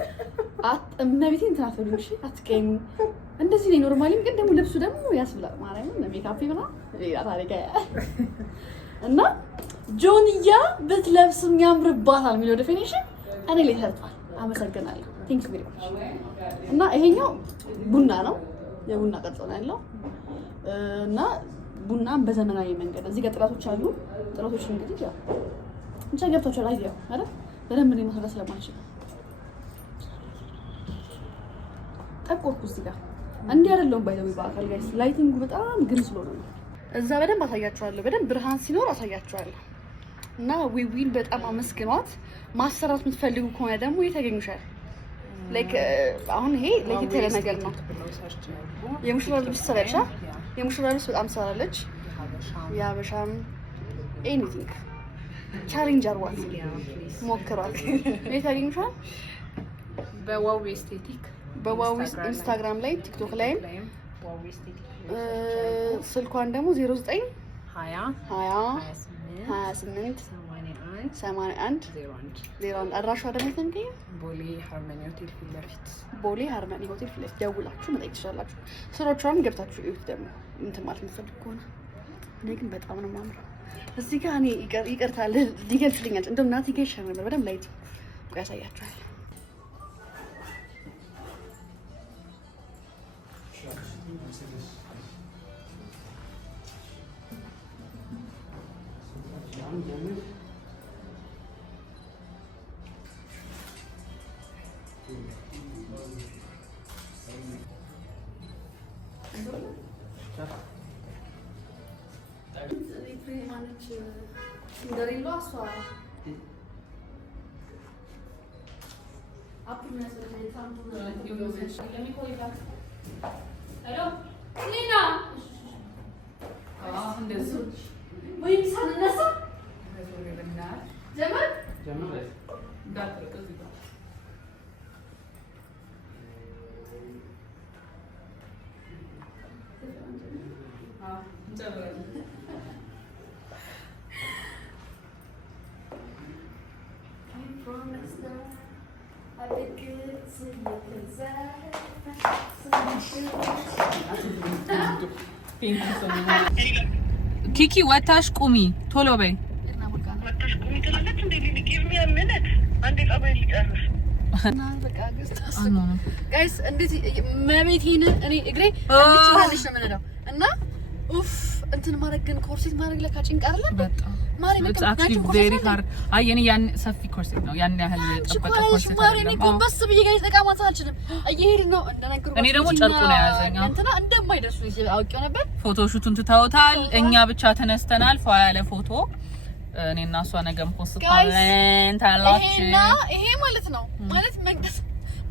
እመቤቴ እንትን አትበሉኝ እሺ፣ አትቀይሙ። እንደዚህ ነው ኖርማሊም፣ ግን ደግሞ ልብሱ ደግሞ ያስብላል። ማርያምን ሜካፕ ይሆና ሌላ ታሪክ እና ጆንያ ብትለብስም ያምርባታል የሚለው ዴፊኒሽን እኔ ላይ ተርቷል። አመሰግናለሁ። ቴንክ ዩ ቬሪ ማች። እና ይሄኛው ቡና ነው፣ የቡና ቅርጽ ነው ያለው እና ቡናም በዘመናዊ መንገድ እዚህ ጋር ጥላቶች አሉ። ጥላቶች እንግዲህ ያው እንቻ ገብታችሁ ላይ ያው አይደል በደንብ ነው መስራት ስለማልችል ጠቆርኩ። እዚህ ጋር እንዲህ አይደለም ባይዘው በአካል ጋይስ ላይቲንጉ በጣም ግን ስለሆነ ነው። እዛ በደንብ አሳያችኋለሁ፣ በደንብ ብርሃን ሲኖር አሳያችኋለሁ። እና ዊዊን በጣም አመስግኗት። ማሰራት የምትፈልጉ ከሆነ ደግሞ የተገኙሻል። ላይክ አሁን ይሄ ለየት ያለ ነገር ነው። የሙሽራ ልብስ ሰራለች። የሙሽራ ልብስ በጣም ሰራለች። የሀበሻም ኤኒቲንግ ቻሌንጅ አርዋት ሞክሯት። የተገኙሻል በዋው ኤስቴቲክ በዋው ኢንስታግራም ላይ ቲክቶክ ላይ ስልኳን ደግሞ 09 28 81 01 አድራሿ ደግሞ ተንከኝ ቦሌ ሃርመኒ ሆቴል ፊት ለፊት ደውላችሁ መጠየቅ ትችላላችሁ። ስራዎቿን ገብታችሁ እዩት። ደግሞ እንትን ማለት የምትፈልጉ ከሆነ እኔ ግን በጣም ነው የማምረው። እዚህ ጋር እኔ ይቀርታል ሊገልጽልኛል እንደውም ናቲ ጋር ይሻላል ነበር በደምብ ላይት ያሳያችኋል Hello? Lina! እንደዚህ ወይም ሳንነሳ ጀመር ጀመረ እንዳትረቀዝ ይባል ኪኪ ወታሽ ቁሚ ቶሎ በይ ወታሽ ቁሚ ትላለች እንዴ ሊጊቭ ሚ አመነት አንዴ ጸባይ ሊጨርስ ጋይስ እንዴት መቤቴን እኔ እግሬ እንድችላልሽ ነው የምንለው እና ኡፍ እንትን ማድረግ ግን ኮርሴት ማድረግ ለካ ጭንቅ አይደለም በጣም ማሪ it's actually very hard አየኔ ያን ሰፊ ኮርሴት ነው ያን ያህል ጠበቀ ኮርሴት ማሪ እኔ ጎንበስ ብዬ ጋር ተቃማታ አልችልም እየሄድን ነው እንደነገርኩ እኔ ደግሞ ጨርቁ ነው ያዘኛው እንትና እንደማይደርሱ አውቄው ነበር ፎቶ ሹቱን ትታውታል እኛ ብቻ ተነስተናል ፏ ያለ ፎቶ እኔና እሷ ነገም ፖስት ታለንት አላችሁ ይሄ ማለት ነው ማለት መንገስ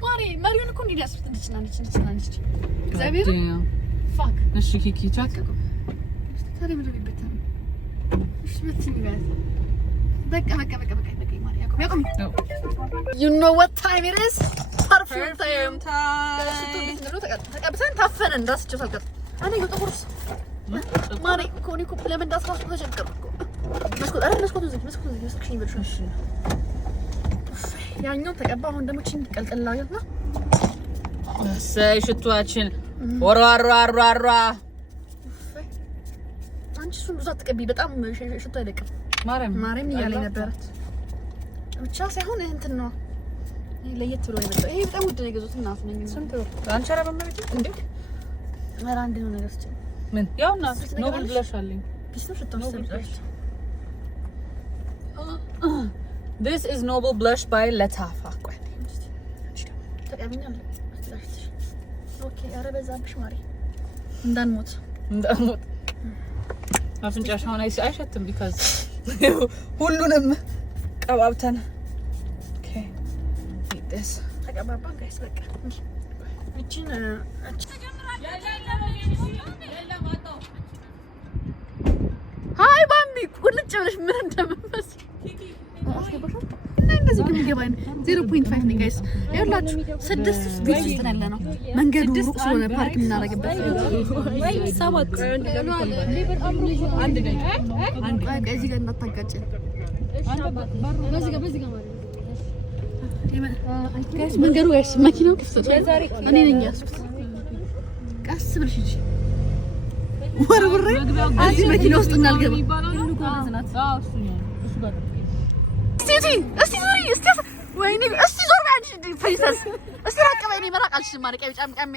ማሪ ማሪውን እኮ እንዲህ ያስሩት እንድችናንች እግዚአብሔር ፋክ እሺ ኪኪ ቻት ታዲያ ምን ልበታ እሺ በትንጋት በቃ ማሪ ያቆም you know what time it is perfume time ተቀብተን ታፈነ እንዳስጨው ታልቀጥ እኔ ጥቁርስ ማሪ ኮኒ ኮፕ ለምን እንዳስራሱ ተቸገርኩ መስኮት ዝግ እሺ ያኛው ተቀባ አሁን ደግሞ ቺን ቀልቀላውና ሰይ ሽቷችን ወራራራራ አንቺ እሱን ብዙ አትቀቢ በጣም ሽቶ አይለቅም ማርያም እያለኝ ነበረት ብቻ ሳይሆን እንትን ነው ለየት ብሎ የመጣው ይሄ በጣም ውድ ነው የገዙት እናት ነኝ ስንት ብር አንቻራ በመቤት እንዴ ማራ አንድ ነው ነገር እስቲ ምን ያውና ኖብል ብለሽ አለኝ ቢስም ሽቶ መስጠት This is Noble Blush by Latafa. ኦኬ አረበዛብሽ ማሪ እንዳንሞት አፍንጫሽ ሆነ አይሸትም because ሁሉንም ቀባብተን okay eat this ተቀባባ ጋይስ በቃ እቺን ሃይ ባምቢ ቁልጭ ብለሽ ምን እንደምትመስ እንደዚህ ግን ይገባኝ 0.5 ነው ጋይስ ይኸውላችሁ 6 ቤት ውስጥ ያለ ነው መንገዱ ሩቅ ስለሆነ ፓርክ እናደርግበት 7 አንድ እዚህ ጋር እንዳታጋጭን በዚህ ጋር ጋይስ መንገዱ ጋይስ መኪናው ክፍት ነው እኔ ነኝ ያስኩት ቀስ ብለሽ እሺ ወርውሬ አንቺ መኪና ውስጥ እናልገባ ሁሉ ጎበዝናት እሱ ጋር እስቲ ወይኔ እስቲ ዞር ባንቺ ፕሪንሰስ እስቲ ራቅ በይኔ መራቅ አልችልም ማለት ጫምጫም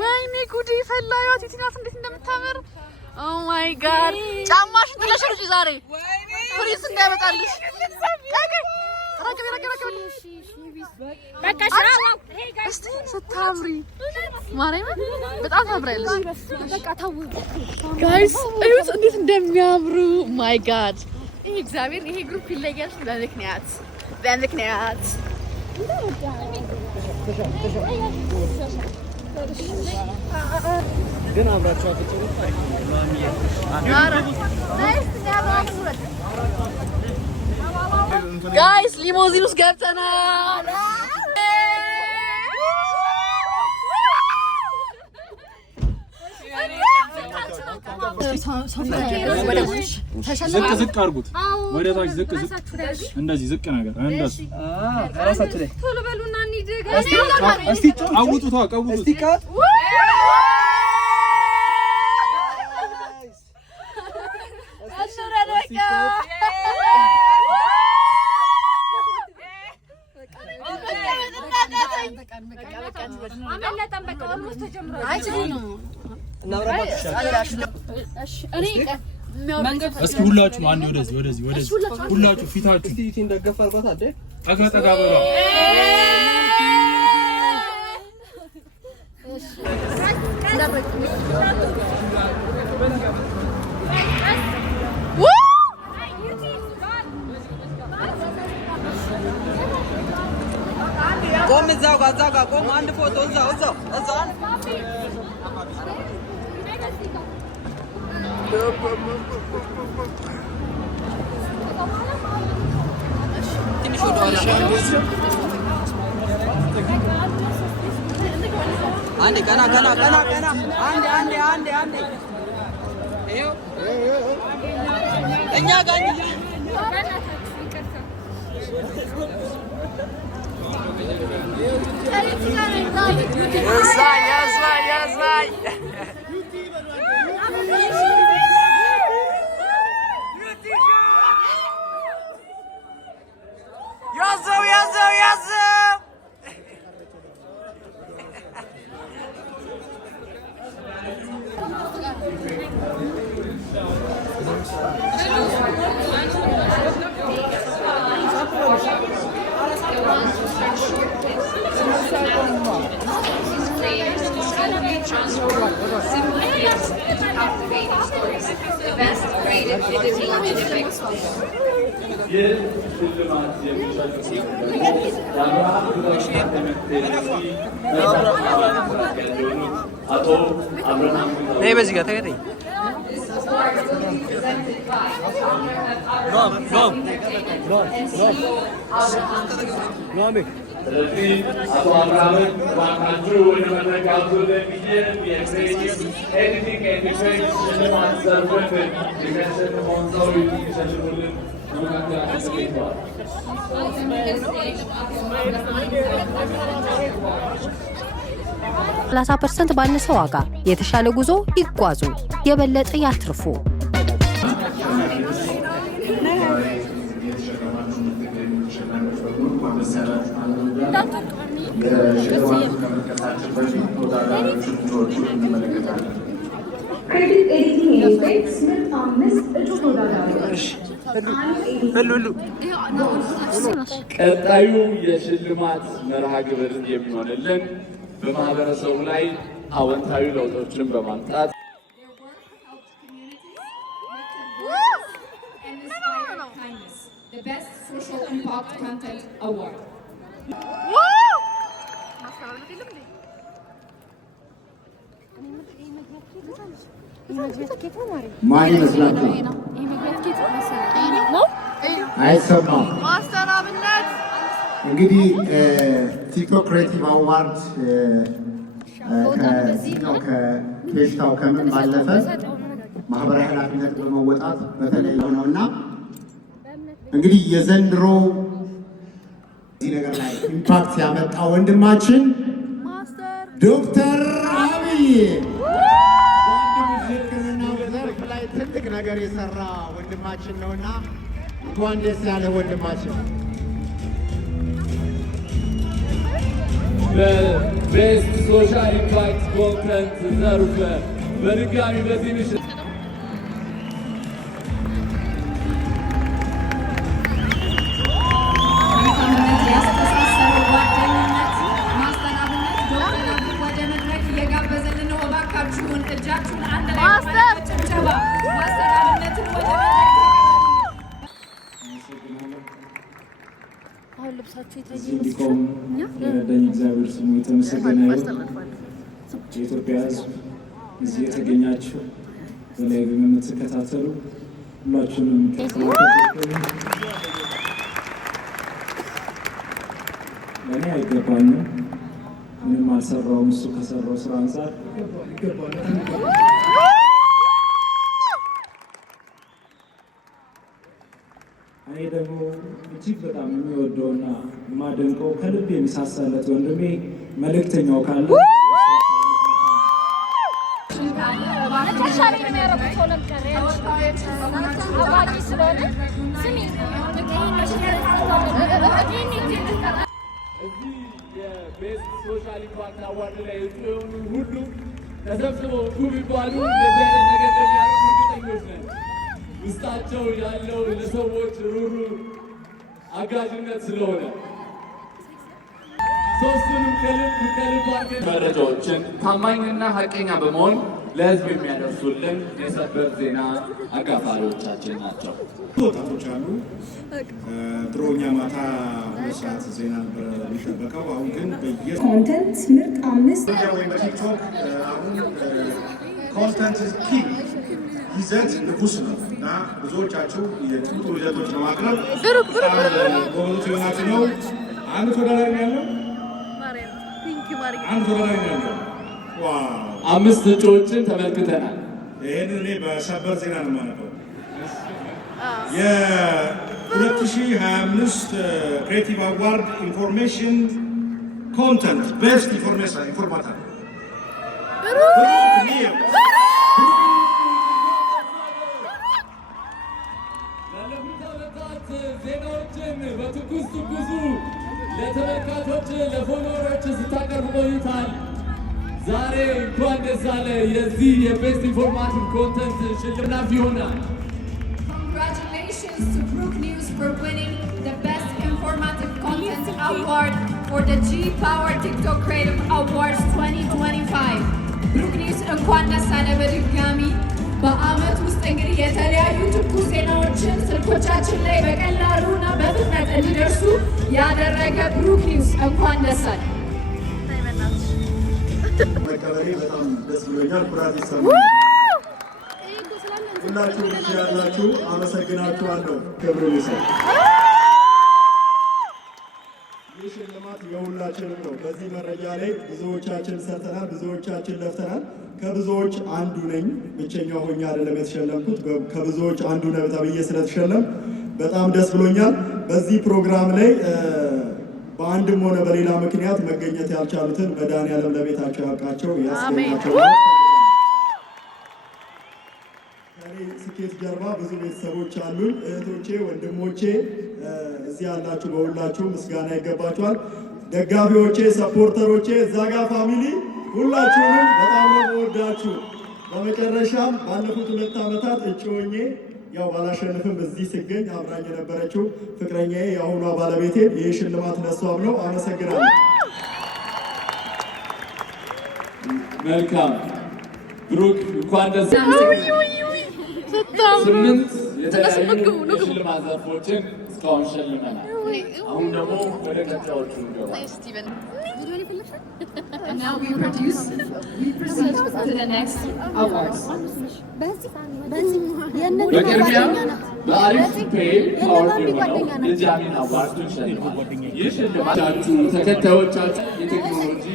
ወይኔ ጉዲ ፈላዩ ቲቲናት እንዴት እንደምታምር ኦ ማይ ጋድ ጫማሽን ትለሽልሽ ዛሬ ፕሪንስ እንዳይመጣልሽ በቃ እስቲ ስታምሪ ማርያም በጣም ታምራለሽ በቃ ታው ጋይስ እዩት እንዴት እንደሚያምሩ ማይ ጋድ ይሄ እግዚአብሔር ይሄ ግሩፕ ይለያል በምክንያት ግን አብራችሁ አፍጥሩ ማሚዬ ጋይስ ሊሞዚን ውስጥ ገብተናል ዝቅ አድርጉት ወደ ታች ዝቅ እንደዚህ ዝቅ ነገር እንደዚህ ራሳችሁ ላይ ቶሎ በሉና እንሂድ እስቲ አውጡት እስቲ እስኪ ሁላችሁ አንዴ ወደዚህ ሁላችሁ ፊታችሁ እንደገፋ አርጓት አይደል ጠጋ በሏ ቆም እዛው ጋር ቆም አንድ ፎቶ እዛው ትንሽ ወደ ኋላ አንዴ ቀና አንዴ ይኸው እኛ ጋር Hey, basi ka tayo. Go. ስለዚህ አቶ አብርሃምን እባካችሁ ወደ መድረክ አብዙልን ብዬ የክሬቲቭ ኤዲቲንግ ኤንድ ኢፌክትስ ሽልማት ዘርፍን የሚያሸልመውን ሰው የሚሸልሙልን በመካከላችን ተገኝተዋል። 30% ባነሰ ዋጋ የተሻለ ጉዞ ይጓዙ፣ የበለጠ ያትርፉ። ክሬዲት ኤዲቲንግ ኢፌክትስ ምርጥ 5 እጩ ተወዳዳሪዎች ቀጣዩ የሽልማት መርሃ ግብር የሚሆንልን በማህበረሰቡ ላይ አዎንታዊ ለውጦችን በማምጣት The Best Social Impact Content Award. ማን ይመስላችኋል? አይሰማም። እንግዲህ ቲክቶክ ክሬቲቭ አዋርድ ከፌሽታው ከምን ባለፈ ማህበራዊ ኃላፊነት በመወጣት በተለይ ነውና እንግዲህ የዘንድሮ እዚህ ነገር ላይ ኢምፓክት ያመጣ ወንድማችን ዶክተር አብይ ሕክምናው ዘርፍ ላይ ትልቅ ነገር የሰራ ወንድማችን ነውና እንኳን ደስ ያለ ወንድማችን። በቤስት ሶሻል ኢምፓክት ኮንተንት ዘርፍ በድጋሚ በዚህ ምሽት እንዲቆም ለረዳኝ እግዚአብሔር ስሙ የተመሰገነ ይሁን። የኢትዮጵያ ሕዝብ እዚህ የተገኛችሁ በላይ የምትከታተሉ ሁላችሁንም ለእኔ አይገባኝም፣ ምንም አልሰራውም። እሱ ከሰራው ስራ አንጻር እኔ ደግሞ እጅግ በጣም የሚወደውና የማደንቀው ከልብ የሚሳሳለት ወንድሜ መልእክተኛው ካለ መጨረሻ ላይ የሚያረጉት ስለሆነ ስሚ እዚህ የቤስት ሶሻል ኢምፓክት አዋርድ ላይ የሆኑ ሁሉ ተሰብስበው ኩብ ይባሉ እንደዚህ አይነት ነገር እንደሚያደርጉ እርግጠኞች ነን። ውስጣቸው ያለው ለሰዎች ሩሩ አጋዥነት ስለሆነ ሶስቱንም ከልብ አድርገን መረጃዎችን ታማኝና ሀቀኛ በመሆን ለህዝብ የሚያደርሱልን የሰበር ዜና አጋፋሪዎቻችን ናቸው። ወጣቶች አሉ። ድሮ እኛ ማታ 2 ሰዓት ዜና ነበር የሚጠበቀው። አሁን ግን ኮንተንት ምርጥ 5 ወይ በቲክቶክ አሁን ኮንተንት ኪ ይዘት ንጉስ ነው እና ብዙዎቻችሁ የጥሩ ይዘቶች ለማቅረብ ጎበዞች የሆናችሁ ነው። አንድ ተወዳዳሪ ያለው አምስት እጩዎችን ተመልክተናል። ይህን እኔ በሰበር ዜና ነው የማነበው። የ2025 ክሬቲቭ አዋርድ ኢንፎርሜሽን ኮንተንት ቤስት ኢንፎርማተር ላለፉት ዓመታት ዜናዎችን በትኩስ ትኩሱ ለተመልካቾች ለፎሎወሮች ስታቀርቡ ቆይታል። ዛሬ እንኳን ደስ አለ የዚህ የቤስት ኢንፎርማቲቭ ኮንተንት ሽልማት ይሆናል። Congratulations to Brook News for winning the Best Informative Content Award for the G-Power TikTok Creative Awards 2025. Brook News እንኳን ደስ አለ በድጋሚ። በአመት ውስጥ እንግዲህ የተለያዩ ትኩስ ዜናዎችን ስልኮቻችን ላይ በቀላሉና በፍጥነት እንዲደርሱ ያደረገ ብሩክ ኒውስ እንኳን ደስ አለ። መቀበሌ በጣም ደስ ብሎኛል። ኩራት ይሰማል። ሁላችሁም እዚህ ያላችሁ አመሰግናችኋለሁ። ክብሩ ይስጥ። ይህ ሽልማት የሁላችንም ነው። በዚህ መረጃ ላይ ብዙዎቻችን ሰርተናል፣ ብዙዎቻችን ለፍተናል። ከብዙዎች አንዱ ነኝ። ብቸኛው ሆኜ አይደለም የተሸለምኩት። ከብዙዎች አንዱ ነኝ ተብዬ ስለተሸለም በጣም ደስ ብሎኛል። በዚህ ፕሮግራም ላይ በአንድም ሆነ በሌላ ምክንያት መገኘት ያልቻሉትን መድኃኒዓለም ለቤታቸው ያብቃቸው፣ ያስገኛቸው። ከኔ ስኬት ጀርባ ብዙ ቤተሰቦች አሉን። እህቶቼ፣ ወንድሞቼ እዚህ ያላችሁ በሁላችሁ ምስጋና ይገባችኋል። ደጋፊዎቼ፣ ሰፖርተሮቼ፣ ዛጋ ፋሚሊ ሁላችሁንም በጣም ነው የምወዳችሁ። በመጨረሻም ባለፉት 2 ዓመታት እጩ ሆኜ ያው ባላሸንፍም እዚህ ስገኝ አብራኝ የነበረችው ፍቅረኛዬ የአሁኗ ባለቤቴ ይህ ሽልማት ለሷም ነው። አመሰግናለሁ። መልካም ብሩክ እንኳን ደስ ስምንት የተለያዩ የሽልማት ዘርፎችን እስካሁን ሸልመናል። አሁን ደግሞ ወደ ቀጣዮቹ እንገባለን። And now we proceed to the next awards. በቅድሚያ በአሪፍ ፔይ ፓወርድ የሆነው የጃሚን አዋርድ ሸልማል። ይህ ሽልማታችሁ ተከታዮቻችሁ የቴክኖሎጂ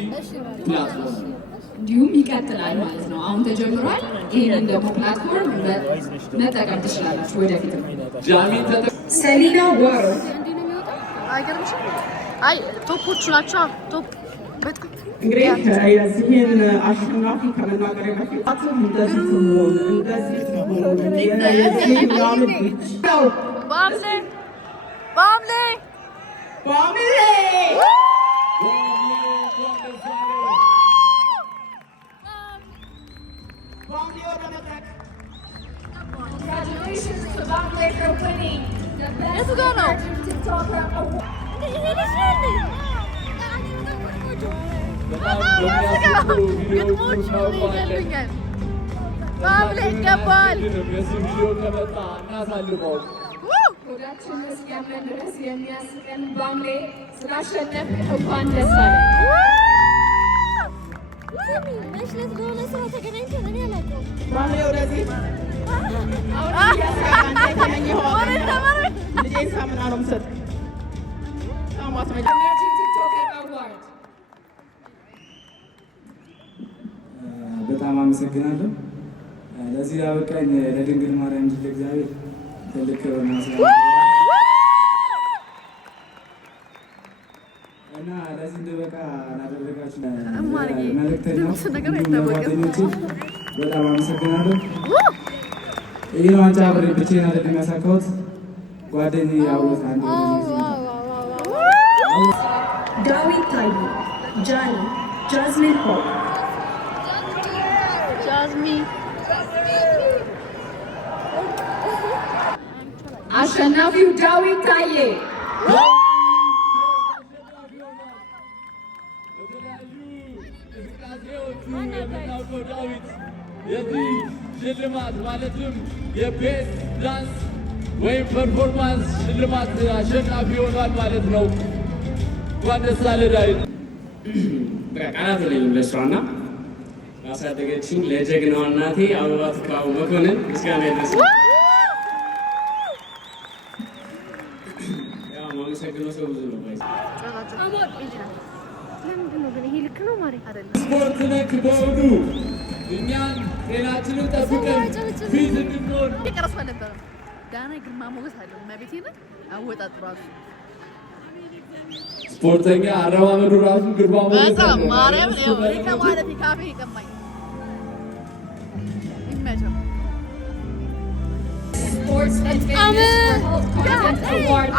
ፕላትፎርም እንዲሁም ይቀጥላል ማለት ነው። አሁን ተጀምሯል። ይህንን ደግሞ ፕላትፎርም መጠቀም ትችላላችሁ ወደፊት። ጃሚን ሰሊና ወሮ አይ ቶፖቹ ናቸው። ቶፕ እንግዲህ የዚህን አሸናፊ ከመናገር በፊት እንደዚህ ትሆን እንደዚህ ትሆን የዚህ ምናምን ባምሌ ባምሌ ባምሌ Congratulations to Bamble for winning the Best TikToker Award. ወዳችን እስኪያመን ድረስ የሚያስቀን ባምሌ ስላሸነፍ እንኳን ደስ አለ። ባምሌ ወደዚህ ልጄን ሳምና ነው የምሰጥ በጣም አመሰግናለሁ። ለዚህ ያበቃኝ ለድንግል ማርያም እንጂ ለእግዚአብሔር ትልቅ ክብር እና ለዚህ እንድበቃ ላደረጋችሁ መልእክተኛው ጓደኞቼ በጣም አመሰግናለሁ። ይሄን ዋንጫ አብሬ ብቻዬን አይደለም ያሳካሁት ጓደኛዬ አውት አንድ ዳዊት ታዬ ጃኒ ጃዝሚን ሆፕ አሸናፊው ዳዊት ታዬ የዚህ ሽልማት ማለትም የቤስት ዳንስ ወይም ፐርፎርማንስ ሽልማት አሸናፊ ሆኗል ማለት ነው። እንኳን ደስ አለ ዳዊት። ቃላት የለኝም ለእሷና ያሳደገችኝ ለጀግናዋ እናቴ አበባ ትካው መኮንን ምስጋና ይድረስ። ያው ማመሰግነው ሰው ብዙ ነው። ስፖርት ነክ በሆኑ እኛን ጤናችንን ጠብቀን ፊት እንድንሆን የቀረስኩ አልነበረም። ዳና ግርማ ሞገስ አለው መቤቴን አወጣጡ ራሱ ስፖርተኛ አረማመዱ ራሱ ግርማ ሞገስ በጣም ማርያም ነው ከማለት ካፌ ይቀማኝ ይመቸው Sports and Fitness Content Award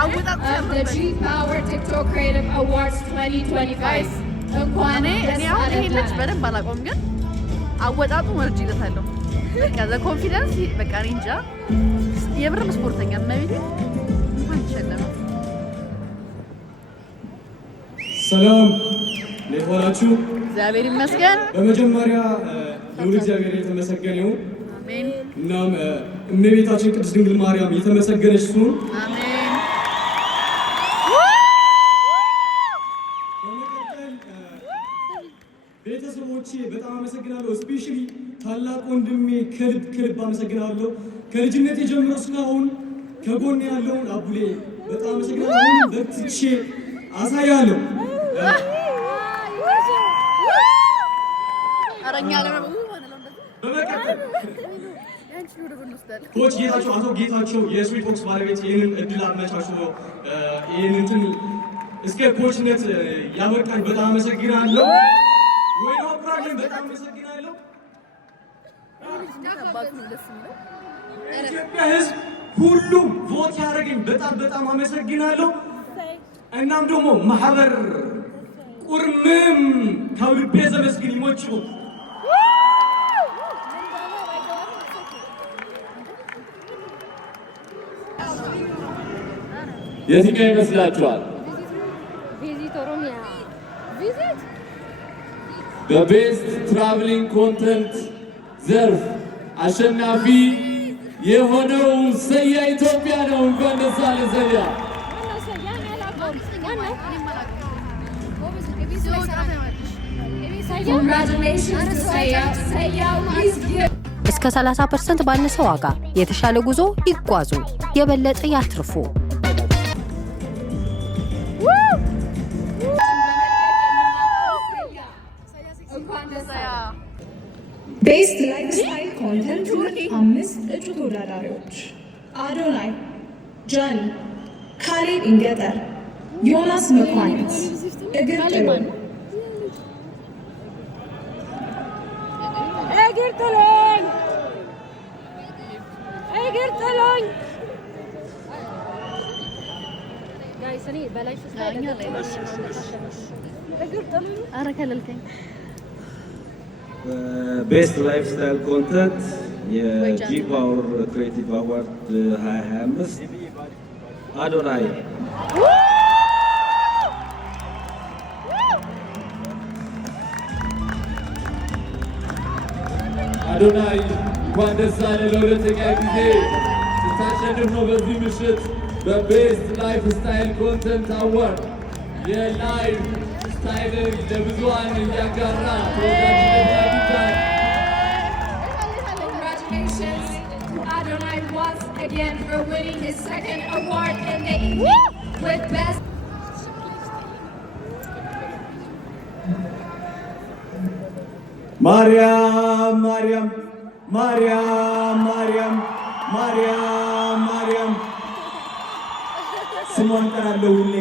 of the G Power TikTok Creative Awards 2025. እኔ አሁን ይሄን ልጅ በደንብ አላውቀውም፣ ግን አወጣጡ ወርጅለታለሁ። በቃ ለኮንፊደንስ በቃ እኔ እንጃ የብርም ስፖርተኛ መቤቴ እንኳን ይሸለም። ሰላም እንዴት ዋላችሁ? እግዚአብሔር ይመስገን። በመጀመሪያ ልዑል እግዚአብሔር የተመሰገነ ይሁን። አሜን። እናም እመቤታችን ቅድስት ድንግል ማርያም የተመሰገነች ትሁን። አሜን። ቤተሰቦቼ በጣም አመሰግናለሁ። ስፔሻሊ ታላቅ ወንድሜ ከልብ አመሰግናለሁ። ከልጅነት ጀምሮ እስካሁን ከጎኔ ያለውን አቡሌ በጣም አመሰግናለሁ። አሁን በትቼ አሳያለሁ። በመቀጠል ኮች ጌታቸው አቶ ጌታቸው የስዊት ቦክስ ባለቤት ይህንን እድል አመቻችቶ ይህንን እስከ ኮችነት ያበቃኝ በጣም አመሰግናለሁ። ወይ ኦፕራሽን በጣም አመሰግናለሁ። ኢትዮጵያ ሕዝብ ሁሉም ቮት ያደረገኝ በጣም አመሰግናለሁ። እናም ደግሞ ማህበር ቁርምም ከልቤ ዘመስግን ይሞችው የትኛው ይመስላችኋል? ቪዚት ኦሮሚያ ቪዚት በቤስት ትራቭሊንግ ኮንተንት ዘርፍ አሸናፊ የሆነው ሰያ ኢትዮጵያ ነው። እንኳን ደስ አለ ሰያ። እስከ 30% ባነሰ ዋጋ የተሻለ ጉዞ ይጓዙ፣ የበለጠ ያትርፉ። ቤስት ላይፍስታይል ኮንተንት 5 እጩ ተወዳዳሪዎች አዶናይ፣ ጃኒ፣ ካሌብ ኢንገጠር፣ ዮናስ መኳንንት፣ እግር ጥሎኝ ቤስት ላይፍስታይል ኮንተንት የጂ ፓወር ክሬቲቭ አዋርድ 2025 አዶናይ አዶናይ እንኳን ደስ አለ። ለሁለተኛ ጊዜ ስታሸንፍ ነው በዚህ ምሽት በቤስት ላይፍ ስታይል ኮንተንት አዋርድ የላይፍ ስታይልን ለብዙሃን እያጋራ ተወዳጅነት ያግኝታል። Congratulations to Adonai once again for winning his second award in the evening with Best. ማርያም ማርያም ማርያም ማርያም ማርያም ማርያም ስሟን ጠራለሁ ሁሌ።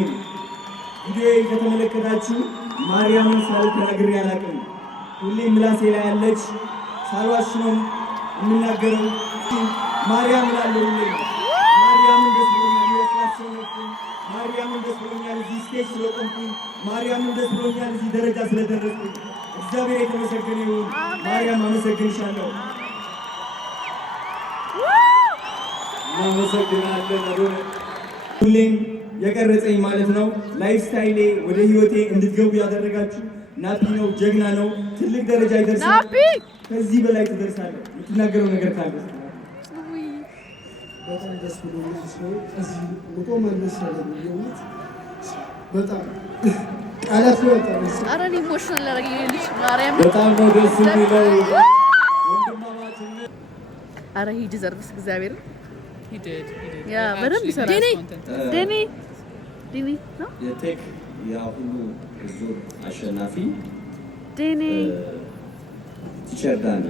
ቪዲዮዬን ከተመለከታችሁ ማርያምን ሳልተናግሬ አላውቅም። ሁሌ ምላሴ ላይ ያለች ሳልዋሽ ነው የምናገረው። ማርያም ላለልኝ ማርያምን ደስ ብሎኛል ያስላሰነኩኝ ማርያምን ደስ ብሎኛል እዚህ ስቴጅ ስለቆምኩኝ ማርያምን ደስ ብሎኛል እዚህ ደረጃ ስለደረስኩኝ እግዚአብሔር የተመሰገነ ይሁን ማርያም አመሰግንሻለሁ እናመሰግናለን አዶነ ሁሌም የቀረጸኝ ማለት ነው ላይፍ ስታይሌ ወደ ህይወቴ እንድትገቡ ያደረጋችሁ ናፒ ነው ጀግና ነው ትልቅ ደረጃ ይደርሳል ናፒ ከዚህ በላይ ትደርሳለህ የምትናገረው ነገር ካለ በጣም ደስ ብሎኛል ሰው እዚህ መቆም አልመሰለኝም የእውነት በጣም ቃላት ይወጣል ኧረ እኔ ኢሞሽናል ያደረገኝ ልጅ ማርያም በጣም ነው ደስ የሚለው ወንድማማችነት ኧረ ሂ ዲዘርቭስ እግዚአብሔር He did. ያ በደንብ ይሰራል ዴኒ ነው የቴክ ያሁኑ ዙር አሸናፊ ዴኒ ቲቸር ዳኒ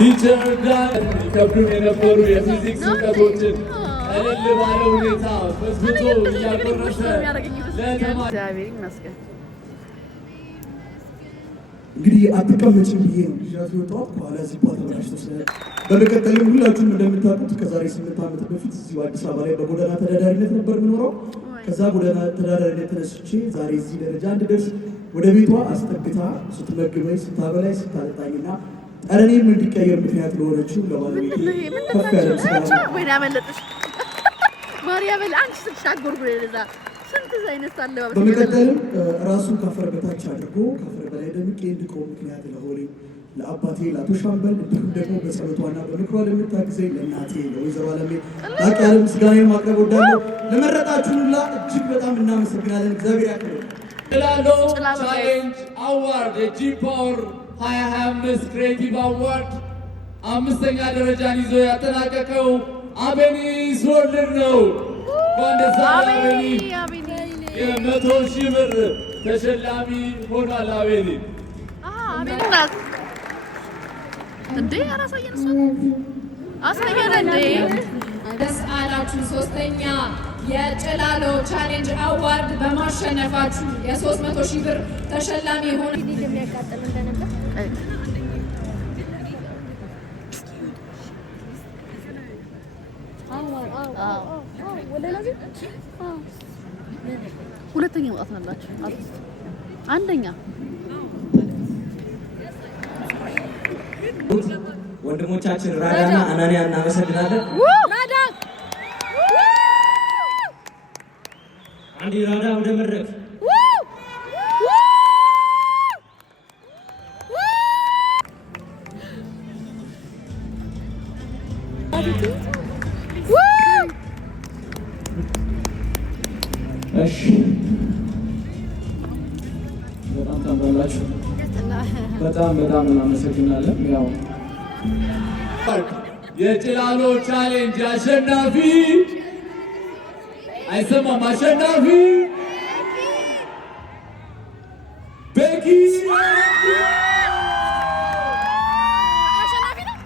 ቲቸር ዳኒ ከብሩን የነበሩ የፊዚክስ እውቀቶችን ቀለል ባለ ሁኔታ በዝብቶ እያቆረሰ ለተማሪ እግዚአብሔር ይመስገን እንግዲህ አትቀመጭም ብዬ ነው ልጅራት የወጣሁት ከኋላ እዚህ ቦታ ተበላሽቶ ስለ በመቀጠልም ሁላችሁም እንደምታውቁት ከዛሬ 8 ዓመት በፊት እዚሁ አዲስ አበባ ላይ በጎዳና ተዳዳሪነት ነበር የምኖረው ከዛ ጎዳና ተዳዳሪነት ተነስቼ ዛሬ እዚህ ደረጃ እንድደርስ ወደ ቤቷ አስጠግታ ስትመግበኝ ስታበላኝ ስታጠጣኝና ጠረኔም እንዲቀየር ምክንያት ለሆነችው ለባለቤቴ ከፍ ያለ ምስጋና ወይኔ አመለጥሽ ማርያም አንቺ ስትሻገር ወደዛ ስንት አይነት አለባበስ በመቀጠልም ራሱን ካፈር በታች አድርጎ ካፈር በላይ ደምቄ እንድቆም ምክንያት ለሆነኝ ለአባቴ ለአቶ ሻምበል እንዲሁም ደግሞ በጸሎቷና በምክሯ ለምታግዘኝ ለእናቴ ለወይዘሮ አለሜ ላቅ ያለ ምስጋና ማቅረብ ወዳለሁ። ለመረጣችሁን ሁላ እጅግ በጣም እናመሰግናለን። እግዚአብሔር ያክብር። ጭላሎ ቻሌንጅ አዋርድ የጂ ፓወር 2025 ክሬቲቭ አዋርድ 5ኛ ደረጃን ይዞ ያጠናቀቀው አቤኒስ ወርልድ ነው። ወንደሳ አቤኒ የ100,000 ብር ተሸላሚ ሆኗል። አቤኒ አቤኒናት እንዴ አራሳየን እሱ አሳየን እንዴ ደስ አላችሁ። 3ኛ የጭላሎ ቻሌንጅ አዋርድ በማሸነፋችሁ የ300,000 ብር ተሸላሚ ሆነ። የሚያቃጥል እንደነበር ሁለተኛ መውጣት ነላችሁ አንደኛ ወንድሞቻችን ራዳና አናንያ እናመሰግናለን። ራዳ አንዲ ራዳ ወደ መድረክ እሺ በጣም ታምራላችሁ። በጣም እናመሰግናለን። ያው የጭላሎ ቻሌንጅ አሸናፊ አይሰማም። አሸናፊ ቤኪ አሸናፊ ነው።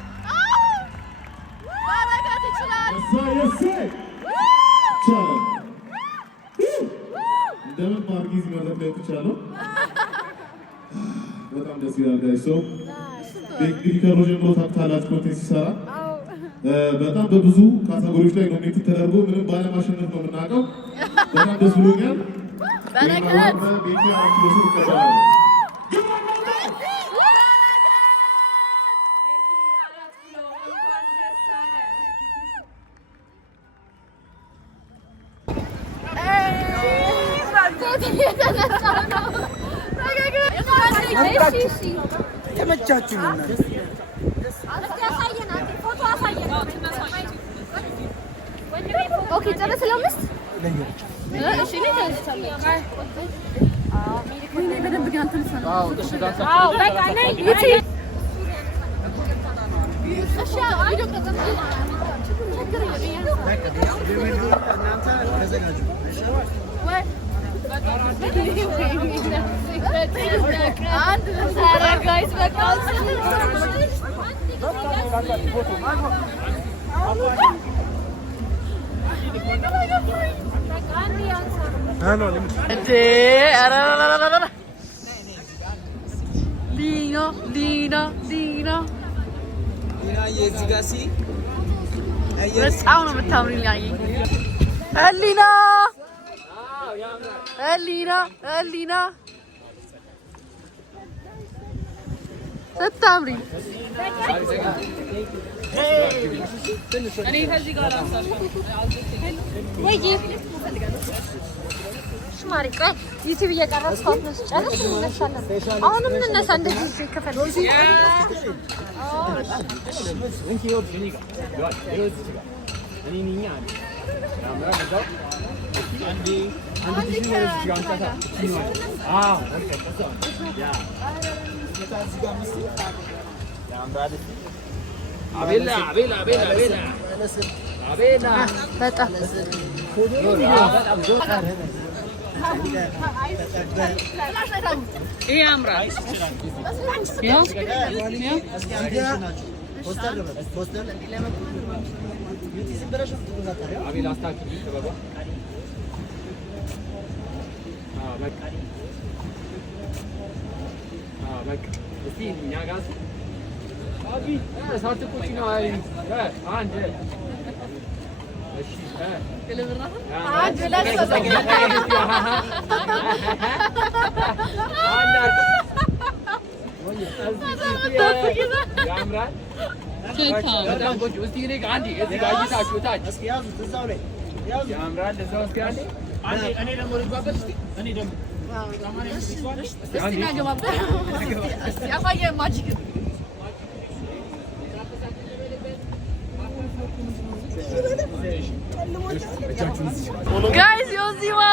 ማረጋት ይችላል። እንደምን ማርጊዝ መድረክ ላይ ተቻለው በጣም ደስ ይላል። ጋይስ ሶ እንግዲህ ከሮ ጀምሮ ታክታላችሁ ኮንቴንት ሲሰራ በጣም በብዙ ካቴጎሪዎች ላይ ኖሚኔት ተደርጎ ምንም ባለማሸነፍ ነው የምናውቀው። በጣም ደስ ብሎኛል። በረከት ቤኪ አክሎስ ይቀበላል። ተመቻችሁ ነው ኦኬ ጨረስ ለምስት እሺ ነው ሊና የዚህ ጋር በጣም ነው የምታምሪው ያየኝ ህሊና ስታምሪ እኔ ከዚህ ጋር ሽማሪቀ ዩቲዩብ እየቀረጽኩ ነው። ጨርሽ እንነሳለን። አሁንም እንነሳ እንደዚህ ከፈል በጣም ይሄ ያምራል። Guys, Yoziwa!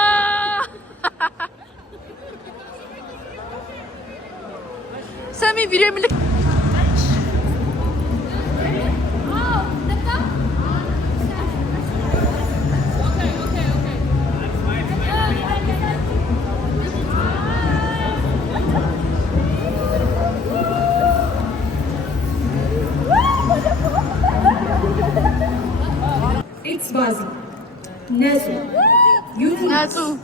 Send me video. It's Bazi. Nesu. YouTube. Nesu.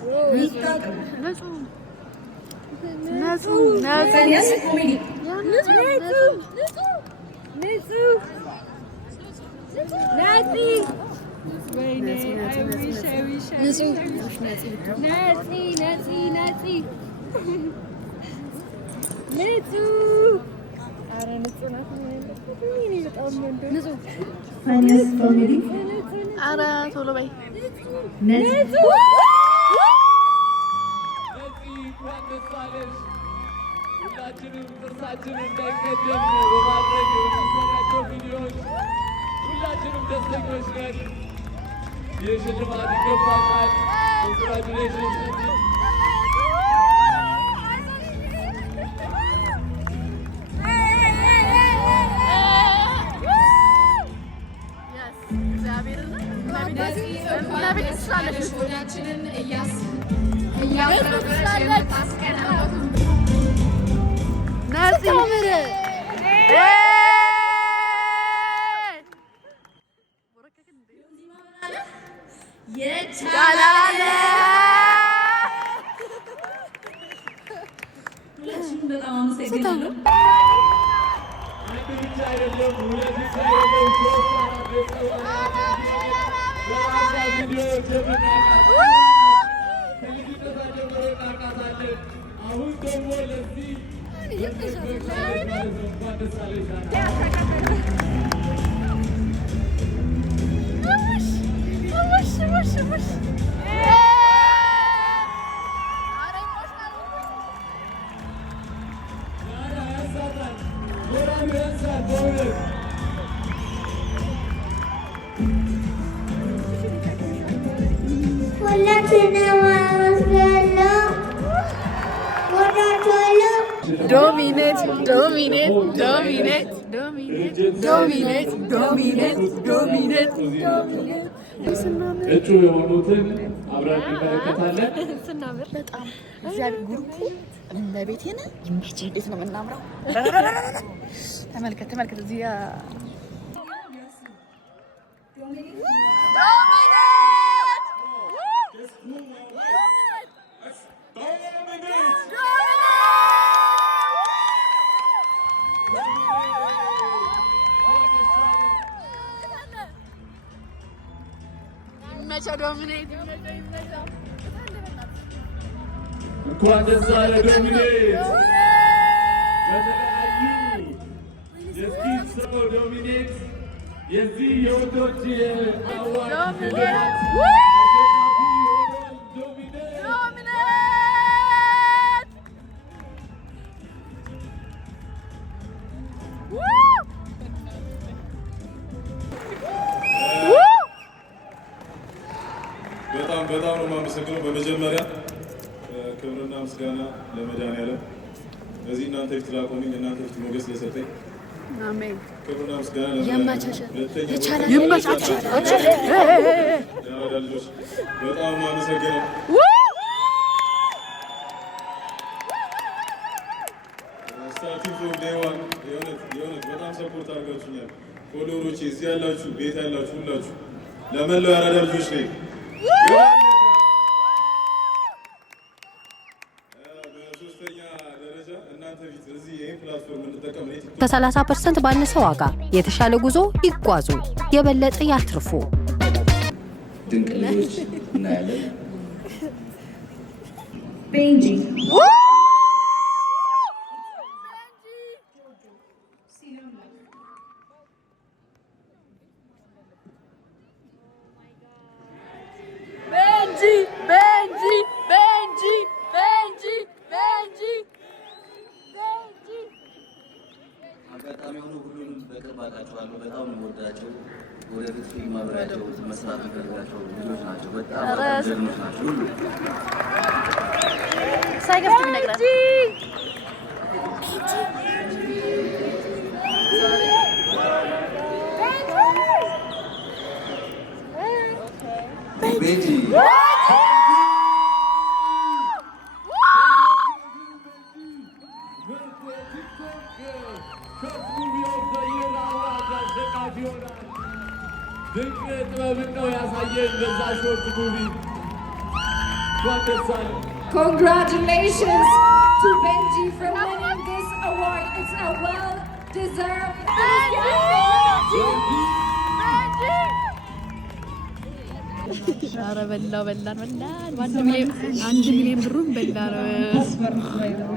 Yes, comedy. Funniest comedy. Ara, solo bay. Nesu. ሁላችንም ጥርሳችንን እንዳይቀደም በማድረግ የምንሰራቸው ቪዲዮዎች ሁላችንም ደስተኞች ነን። ይህ ሽልማት ይገባታል። ኮንግራጁሌሽን። ወዳችንን እያስቀናበት በጣም አመሰግናለሁ። አሁን ደግሞ ለዚህ Dominate, dominate, dominate, dominate, dominate, dominate, dominate, dominate. እጩ የሆኑትን አብረን እንመለከታለን። ስናምር በጣም እግዚአብሔር ጉርኩ እመቤቴን ይመች። እንዴት ነው የምናምረው! ተመልከት ተመልከት እዚህ ይመቸው ዶሚኔት እንኳን ደስ አለ ዶሚኔት በተለያዩ የስኪት ሰው ዶሚኔት የዚህ የወንዶች አዋርድ ሽልማት በጣም ነው የማመሰግነው። በመጀመሪያ ክብርና ምስጋና ለመድኃኒዓለም በዚህ እናንተ ፊት ላቆመኝ እናንተ ፊት ሞገስ ለሰጠኝ አሜን። ክብርና ምስጋና ልጆች በጣም ነው የማመሰግነው። ስታርቲንግ ፍሮም ዴይ ዋን የእውነት በጣም ሰፖርት አድርጋችሁኛል። ፎሎወሮቼ እዚህ ያላችሁ ቤት ያላችሁ ሁላችሁ ለመላው የአራዳ ልጆች ነኝ። ከ30% ባነሰ ዋጋ የተሻለ ጉዞ ይጓዙ፣ የበለጠ ያትርፉ። ድንቅ ልጆች እናያለን። ቤንጂ አጋጣሚ ሆኖ ሁሉንም በቅርብ አውቃቸዋለሁ። በጣም ነው የምወዳቸው። ወደፊት ፊልም አብሬያቸው መስራት የምፈልጋቸው ልጆች ናቸው። በጣም ጀግኖች ናቸው ሁሉ ሳይገፍት ይነግራል። ቤጂ ድንቅ ጥበብን ነው ያሳየን በዛ ሾርት ሙቪ። Congratulations to Benji for winning this award. It's a well-deserved ኧረ በላን አንድ ሚሊዮን ብሩን በላ ነው።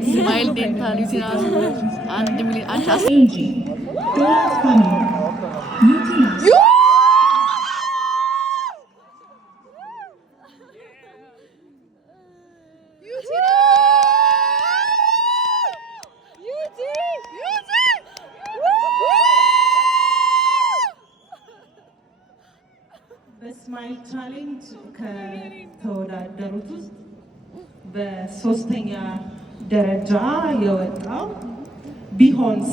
ስማይል ዴንታል ዩቲናስ 1 ሚሊዮን በስማይል ቻሌንጅ ከተወዳደሩት ውስጥ በሶስተኛ ደረጃ የወጣው ቢሆንስ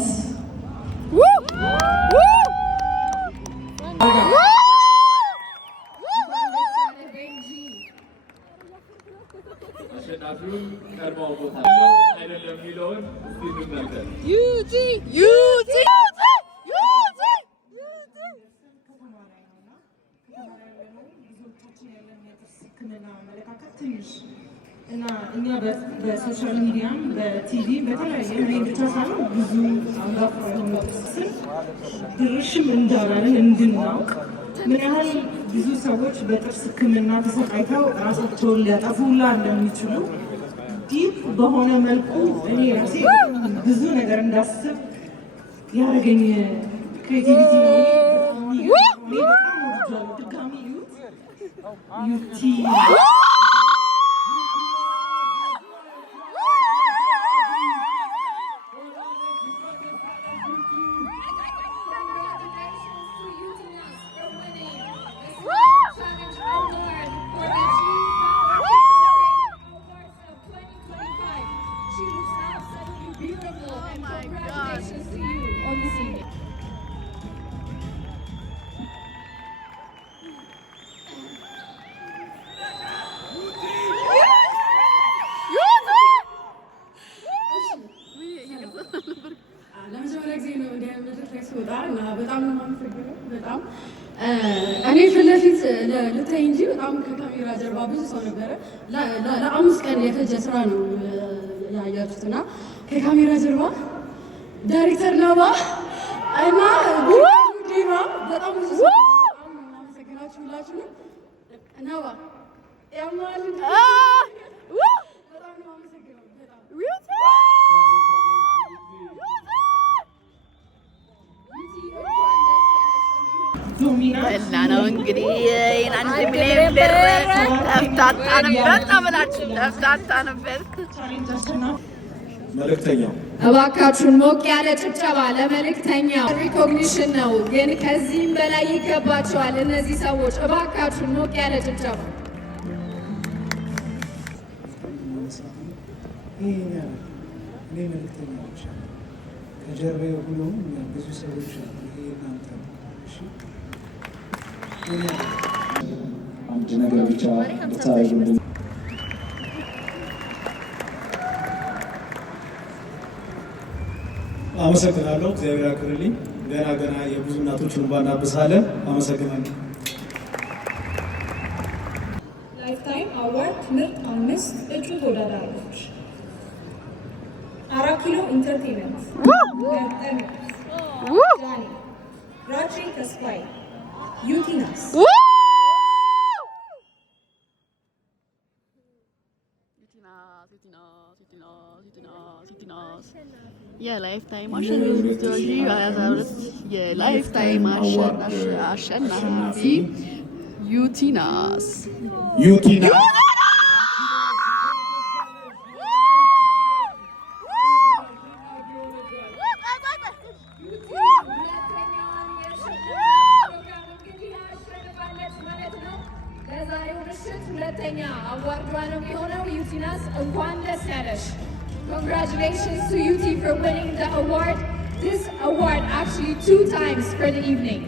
አሸናፊውን ቀድመው ቦታ አይደለም የሚለውን እስቲ እንናገር። ዩቲ እና እኛ በሶሻል ሚዲያም በቲቪ በተለያየ እኔ ብቻ ሳይሆን ብዙ አንጋፋ የሆኑ ጥርስን ድርሽም እንዳላለን እንድናውቅ ምን ያህል ብዙ ሰዎች በጥርስ ሕክምና ተሰቃይተው ራሳቸውን ሊያጠፉ ሁላ እንደሚችሉ ዲፕ በሆነ መልኩ እኔ ራሴ ብዙ ነገር እንዳስብ ያደረገኝ ክሬቲቪቲ በጣም ወድጃለሁ። ድጋሚ ዩቲ ለመጀመሪያ ጊዜ ነው እንዲህ አይነት መድረክ ላይ ስወጣ እና በጣም ነው የማመሰግነው። በጣም እኔ ፊት ለፊት ልታይ እንጂ በጣም ከካሜራ ጀርባ ብዙ ሰው ነበረ። ለ5 ቀን የፈጀ ስራ ነው ያያችሁት እና ከካሜራ ጀርባ ዳይሬክተር ነባ እና ዲማ በጣም ብዙ ሰው እናመሰግናችሁ ሁላችሁም። ነዋ ያማል እና ነው እንግዲህ አንድ ሚሊዮን ብር ተፍታታንበት አብላችሁ ተፍታታንበት። መልእክተኛው እባካችሁን ሞቅ ያለ ጭብጨባ ለመልእክተኛው። ሪኮግኒሽን ነው ግን ከዚህም በላይ ይገባቸዋል እነዚህ ሰዎች። እባካችሁን ሞቅ ያለ ጭብጨባ። እኔ መልእክተኛዎች ከጀርባዬ ሆነው ብዙ ሰዎች አሉ። ይሄ እናንተ ነው። አንድ ነገር ብቻ ብታደርጉልኝ አመሰግናለሁ። እግዚአብሔር ያክብርልኝ። ገና የብዙ እናቶችን እንባ እናብሳለን። አመሰግናለሁ። ላይፍታይም አዋርድ ምርጥ 5 እጩ ተወዳዳሪዎች 4 ኪሎ ኢንተርቴይንመንት ጃኒ፣ ራቼ ተስፋዬ፣ ዩቲናስ የላይፍ ታይም የላይፍ ታይም አሸናፊ ዩቲናስ ሁለተኛ አዋርዷ ነው የሚሆነው። ዩቲናስ እንኳን ደስ ያለሽ። Congratulations to UT for winning the award. This award actually 2 times for the evening.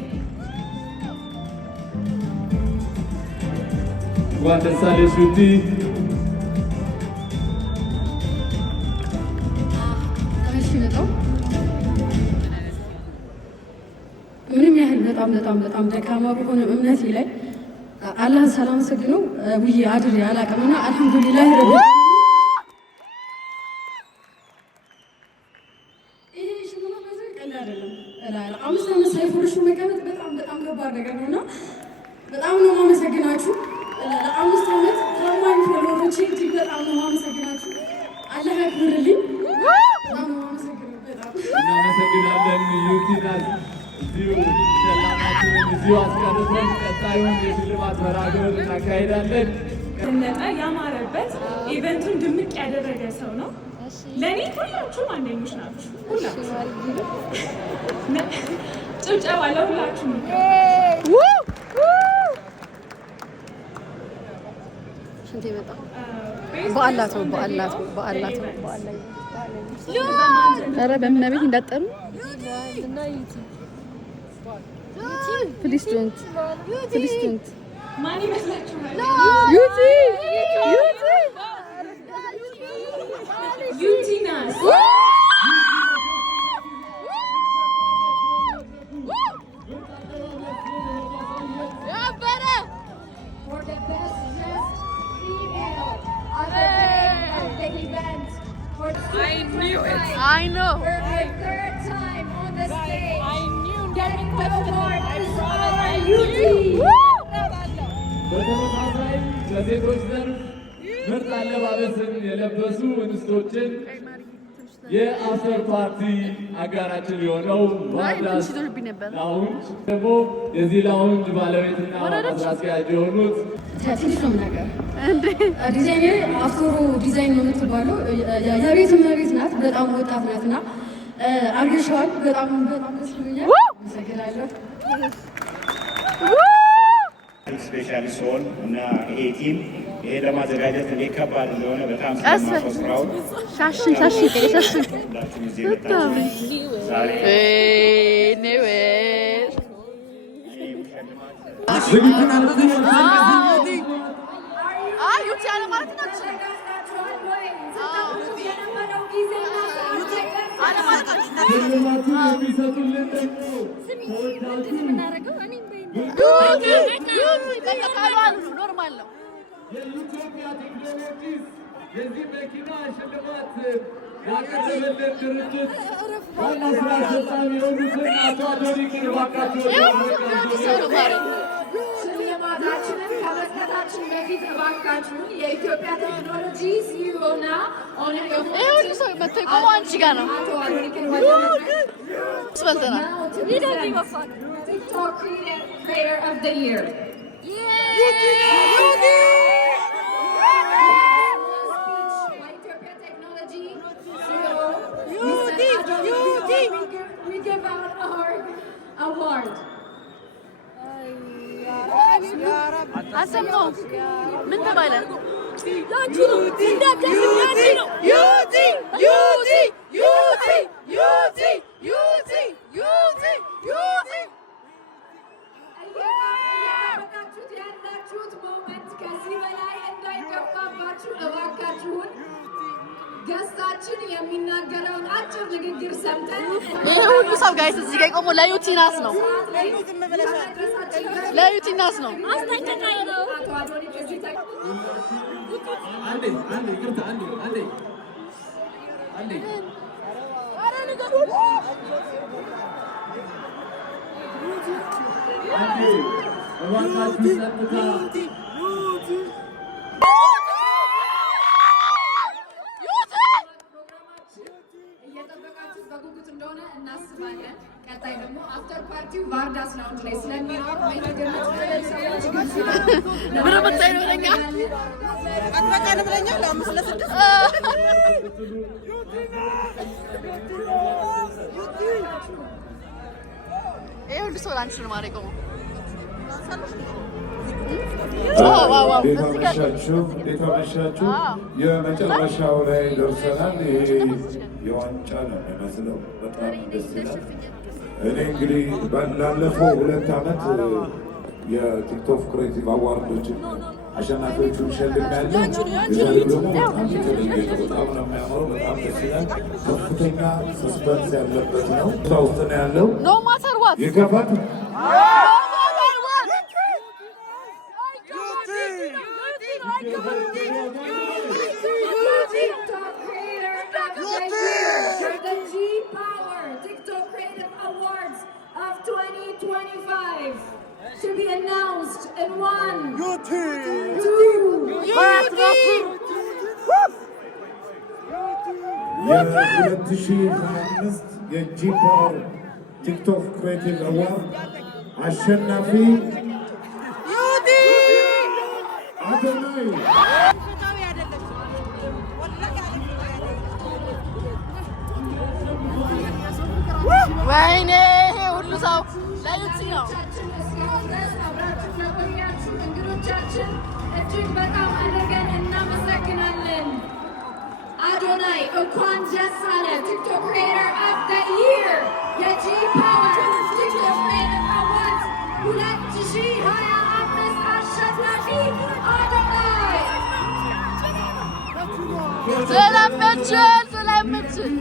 እንኳን ደስ አለሽ ዩቲ። ምንም ያህል በጣም ደካማ በሆነ እምነቴ ላይ አላህን ሳላመሰግነው ውዬ አድሬ አላውቅምና አልሐምዱሊላህ ረብ አምስት ዓመት ሳይፈርሹ መቀመጥ በጣም ከባድ ነገር ነውና በጣም ነው የማመሰግናችሁ። ለ5 ዓመት ታማኝ ፎሎወሮቼ እጅግ በጣም ነው የማመሰግናችሁ። አላህ ያክብርልኝ። በጣም ነው የማመሰግነው። እናመሰግናለን ዩቲናስ። እዚሁ ሸላማችንን እዚሁ አስቀርተን ቀጣዩን የሽልማት መርሃ ግብር እናካሄዳለን። ነጣ ያማረበት ኢቨንቱን ድምቅ ያደረገ ሰው ነው። ለኔ ሁላችሁም አንደኞች ናችሁ። ሁላችሁም ጭብጨባ ለሁላችሁም። ሽንት ይመጣ በዓላት ነው። ኧረ በእመቤት እንዳትጠሩ ፕሊዝ ዶንት ማን ይመስላችኋል? ዩቲናስ For the best dressed female at the day of the event. I knew it. I know. For the 3rd time on the stage. I knew. Getting the award is our UT. በተመሳሳይ በሴቶች ዘርፍ ምርጥ አለባበስን የለበሱ እንስቶችን የአፍተር ፓርቲ አጋራችን የሆነው ዋዳስ ላውንጅ ደግሞ የዚህ ላውንጅ ባለቤትና ስራ አስኪያጅ የሆኑት ትንሽ ነው ነገር ዲዛይነር አፍሮ ዲዛይን ነው የምትባለው የቤት እመቤት ናት። በጣም ወጣት ናት እና አርገሻዋል። በጣም ደስ ብሎኛል። አመሰግናለሁ። ስፔሻሊስት ሆን እና ይሄ ቲም ይሄ ለማዘጋጀት እንዴት ከባድ እንደሆነ በጣም ስለማፈስራው ሻሽን ሁላችሁም እዚህ መጣችሁ ዛሬ ዩቲ ያለ ማለት ነው። ሽልማቱን የሚሰጡልን ደግሞ ኖርማል ነው። የኢትዮጵያ ቴክኖሎጂስ የዚህ መኪና ሽልማት ያቀረበልን ድርጅት ዋና ስራ አስፈጻሚ የሆኑትን አቶ አዶኒቅ እባካቸው ሽልማታችንን ከመስጠታችን በፊት እባካችሁ የኢትዮጵያ ቴክኖሎጂ ሲዮና TikTok Creator of the Year. We give out our award. አሰማው ምን ተባለ? ያላችሁት ሞመንት ከዚህ በላይ እንዳይገፋባችሁ እባካችሁን ገስታችን የሚናገረውን አጭር ንግግር ሰምተን ይሄ ሁሉ ሰው ጋይስ እዚህ ጋር ቆሞ ለዩቲናስ ነው ለዩቲናስ ነው አስጠንቀቃይ ነው። አንዴ ይቅርታ አንዴ እባካችሁ ጸጥታ እየጠበቃችሁ በጉጉት እንደሆነ እናስባለን። ቀጣይ ደግሞ አፍተር ፓርቲው ቫርዳስ ላውንጅ ላይ ስለሚኖር በየተገለጹ ሰዎች ብር ብታይ ነው ለኛ አትበቃንም ለኛ ለአምስት ለስድስት ይሄ ሁሉ ሰው ላንቺ ነው ማለት ነው። እንዴት አመሻችሁ? የመጨረሻው ላይ ደርሰናል። ይሄ የዋንጫ ነው የሚመስለው። በጣም ደስ ይላል። እኔ እንግዲህ ላለፈው 2 ዓመት የቲክቶክ ክሬቲቭ አዋርዶችን አሸናፊዎቹን ሸልሜያለሁ። የዛሬው ደግሞ በጣም የተለየ ነው። በጣም ነው የሚያምረው። በጣም ደስ ይላል። ከፍተኛ ሰስፐንስ ያለበት ነው። እዛ ውስጥ ነው ያለው። ይከፋት The G Power TikTok Creative Awards of 2025 to be announced in 1, 2, የ2025 የጂ ፓወር ቲክቶክ ክሬቲቭ አዋርድ አሸናፊ አዶናይ ወይኔ ሁሉ ሰው ለዩቲ ነው። እንግዶቻችን እጅግ በጣም አድርገን እናመሰግናለን። አዶናይ እንኳን ደስ አለ። ቲክቶክ ክሬተር ኦፍ ዘ ይር የጂ ፓወር ቲክቶክ ክሬተር አዋርድ 2025 አሸናፊ አዶናይ። ስለምችል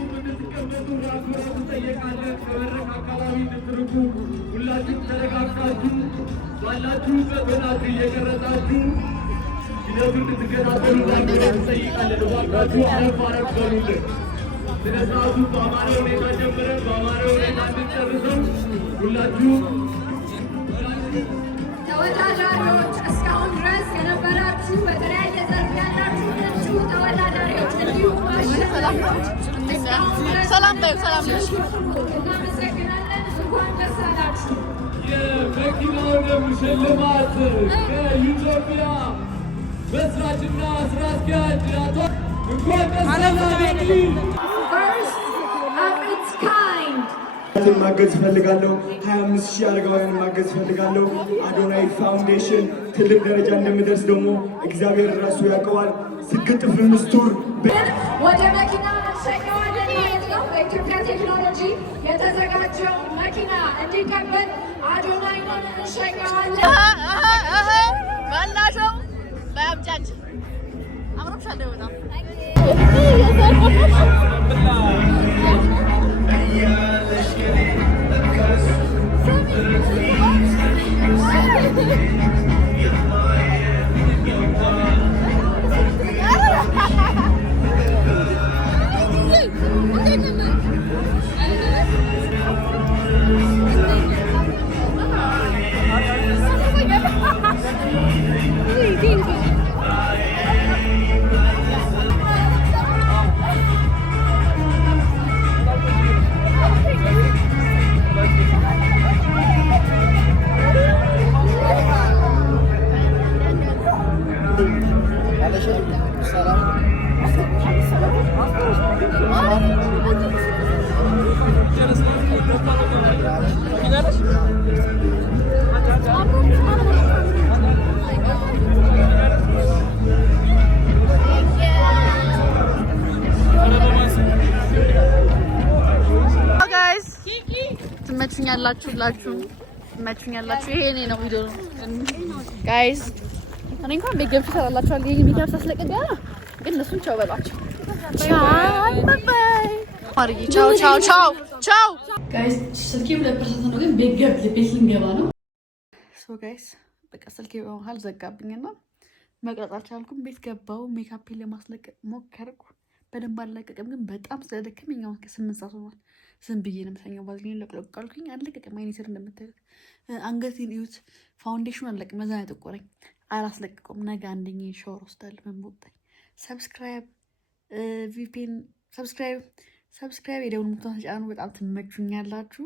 ሁላችሁም ተረጋግታችሁ ባላችሁበት በናችሁ እየቀረጻችሁ ሂደቱን እንድትከታተሉ እንጠይቃለን። እባካችሁ አረፍ አረፍ በሉልን። ስነ ስርዓቱ በአማረ ሁኔታ ጀምረን በአማረ ሁኔታ እንድንጨርሰው ሁላችሁም ተወዳዳሪዎች እስካሁን ድረስ የነበራችሁ በተለያየ ዘርፍ ያላችሁ እጩ ተወዳዳሪዎች እንዲሁም ሰላም በዩ ሰላም እናመሰግናለን። እንኳን ደስ አላችሁ። የመኪናውንም ሽልማት ከኢትዮጵያ መስራችና ስራ አስኪያጅ አቶ እንኳን ደስ አላችሁ። ማገዝ እፈልጋለሁ። 25,000 አረጋውያን ማገዝ እፈልጋለሁ። አዶናይ ፋውንዴሽን ትልቅ ደረጃ እንደሚደርስ ደግሞ እግዚአብሔር ራሱ ያውቀዋል። ስግጥ ፍልምስቱር ወደ መኪና እንሸኘዋለን ማለት ነው። በኢትዮጵያ ቴክኖሎጂ የተዘጋጀው መኪና እንዲቀበል አዶናይን እንሸኘዋለን። ባላሸው በአብጫጭ አምሮብሻለሁ በጣም ትመቹኛላችሁ። ይሄ እኔ ነው ቪዲዮ ነው ጋይስ። እኔ እንኳን ቤት ገብቼ እሰራላችኋለሁ። ይሄ ሜካፕ ሳስለቅቅ ገና ግን እነሱን ቻው በሏቸው። ቻው ባይ ባይ። ማርዬ ቻው ቻው ቻው ቻው ጋይስ። ስልኬ 2% ነው ግን ቤት ልንገባ ነው። ሶ ጋይስ በቃ ስልኬ በመሀል ዘጋብኝና መቅረጽ አልቻልኩም። ቤት ገባው። ሜካፔን ለማስለቀቅ ሞከርኩ። በደንብ አልለቀቅም፣ ግን በጣም ስለደከመኝ አሁን 8 ሰዓት ሆኗል። ዝም ብዬ ነው የምተኛው። ባዝሊን ለቅለቅ አልኩኝ፣ አልለቀቅም። አይኔ ስር እንደምታዩት አንገቴን እዩት። ፋውንዴሽኑ አለቅም፣ መዛ ያጠቆረኝ። አላስለቀቀውም። ነገ አንደኛ ሻወር ወስዳለሁ። ምን ቦጣኝ። ሰብስክራይብ ቪፒን ሰብስክራይብ የደውል ምልክቱን ተጫኑ። በጣም ትመቹኛላችሁ።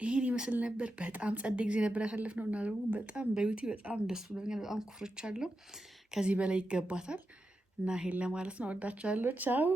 ይሄን ይመስል ነበር። በጣም ጸደ ጊዜ ነበር ያሳለፍነው እና ደግሞ በጣም በዩቲ በጣም ደስ ብሎኛል። በጣም ኩፍርቻለሁ። ከዚህ በላይ ይገባታል እና ይሄን ለማለት ነው። ወዳችኋለሁ። ቻው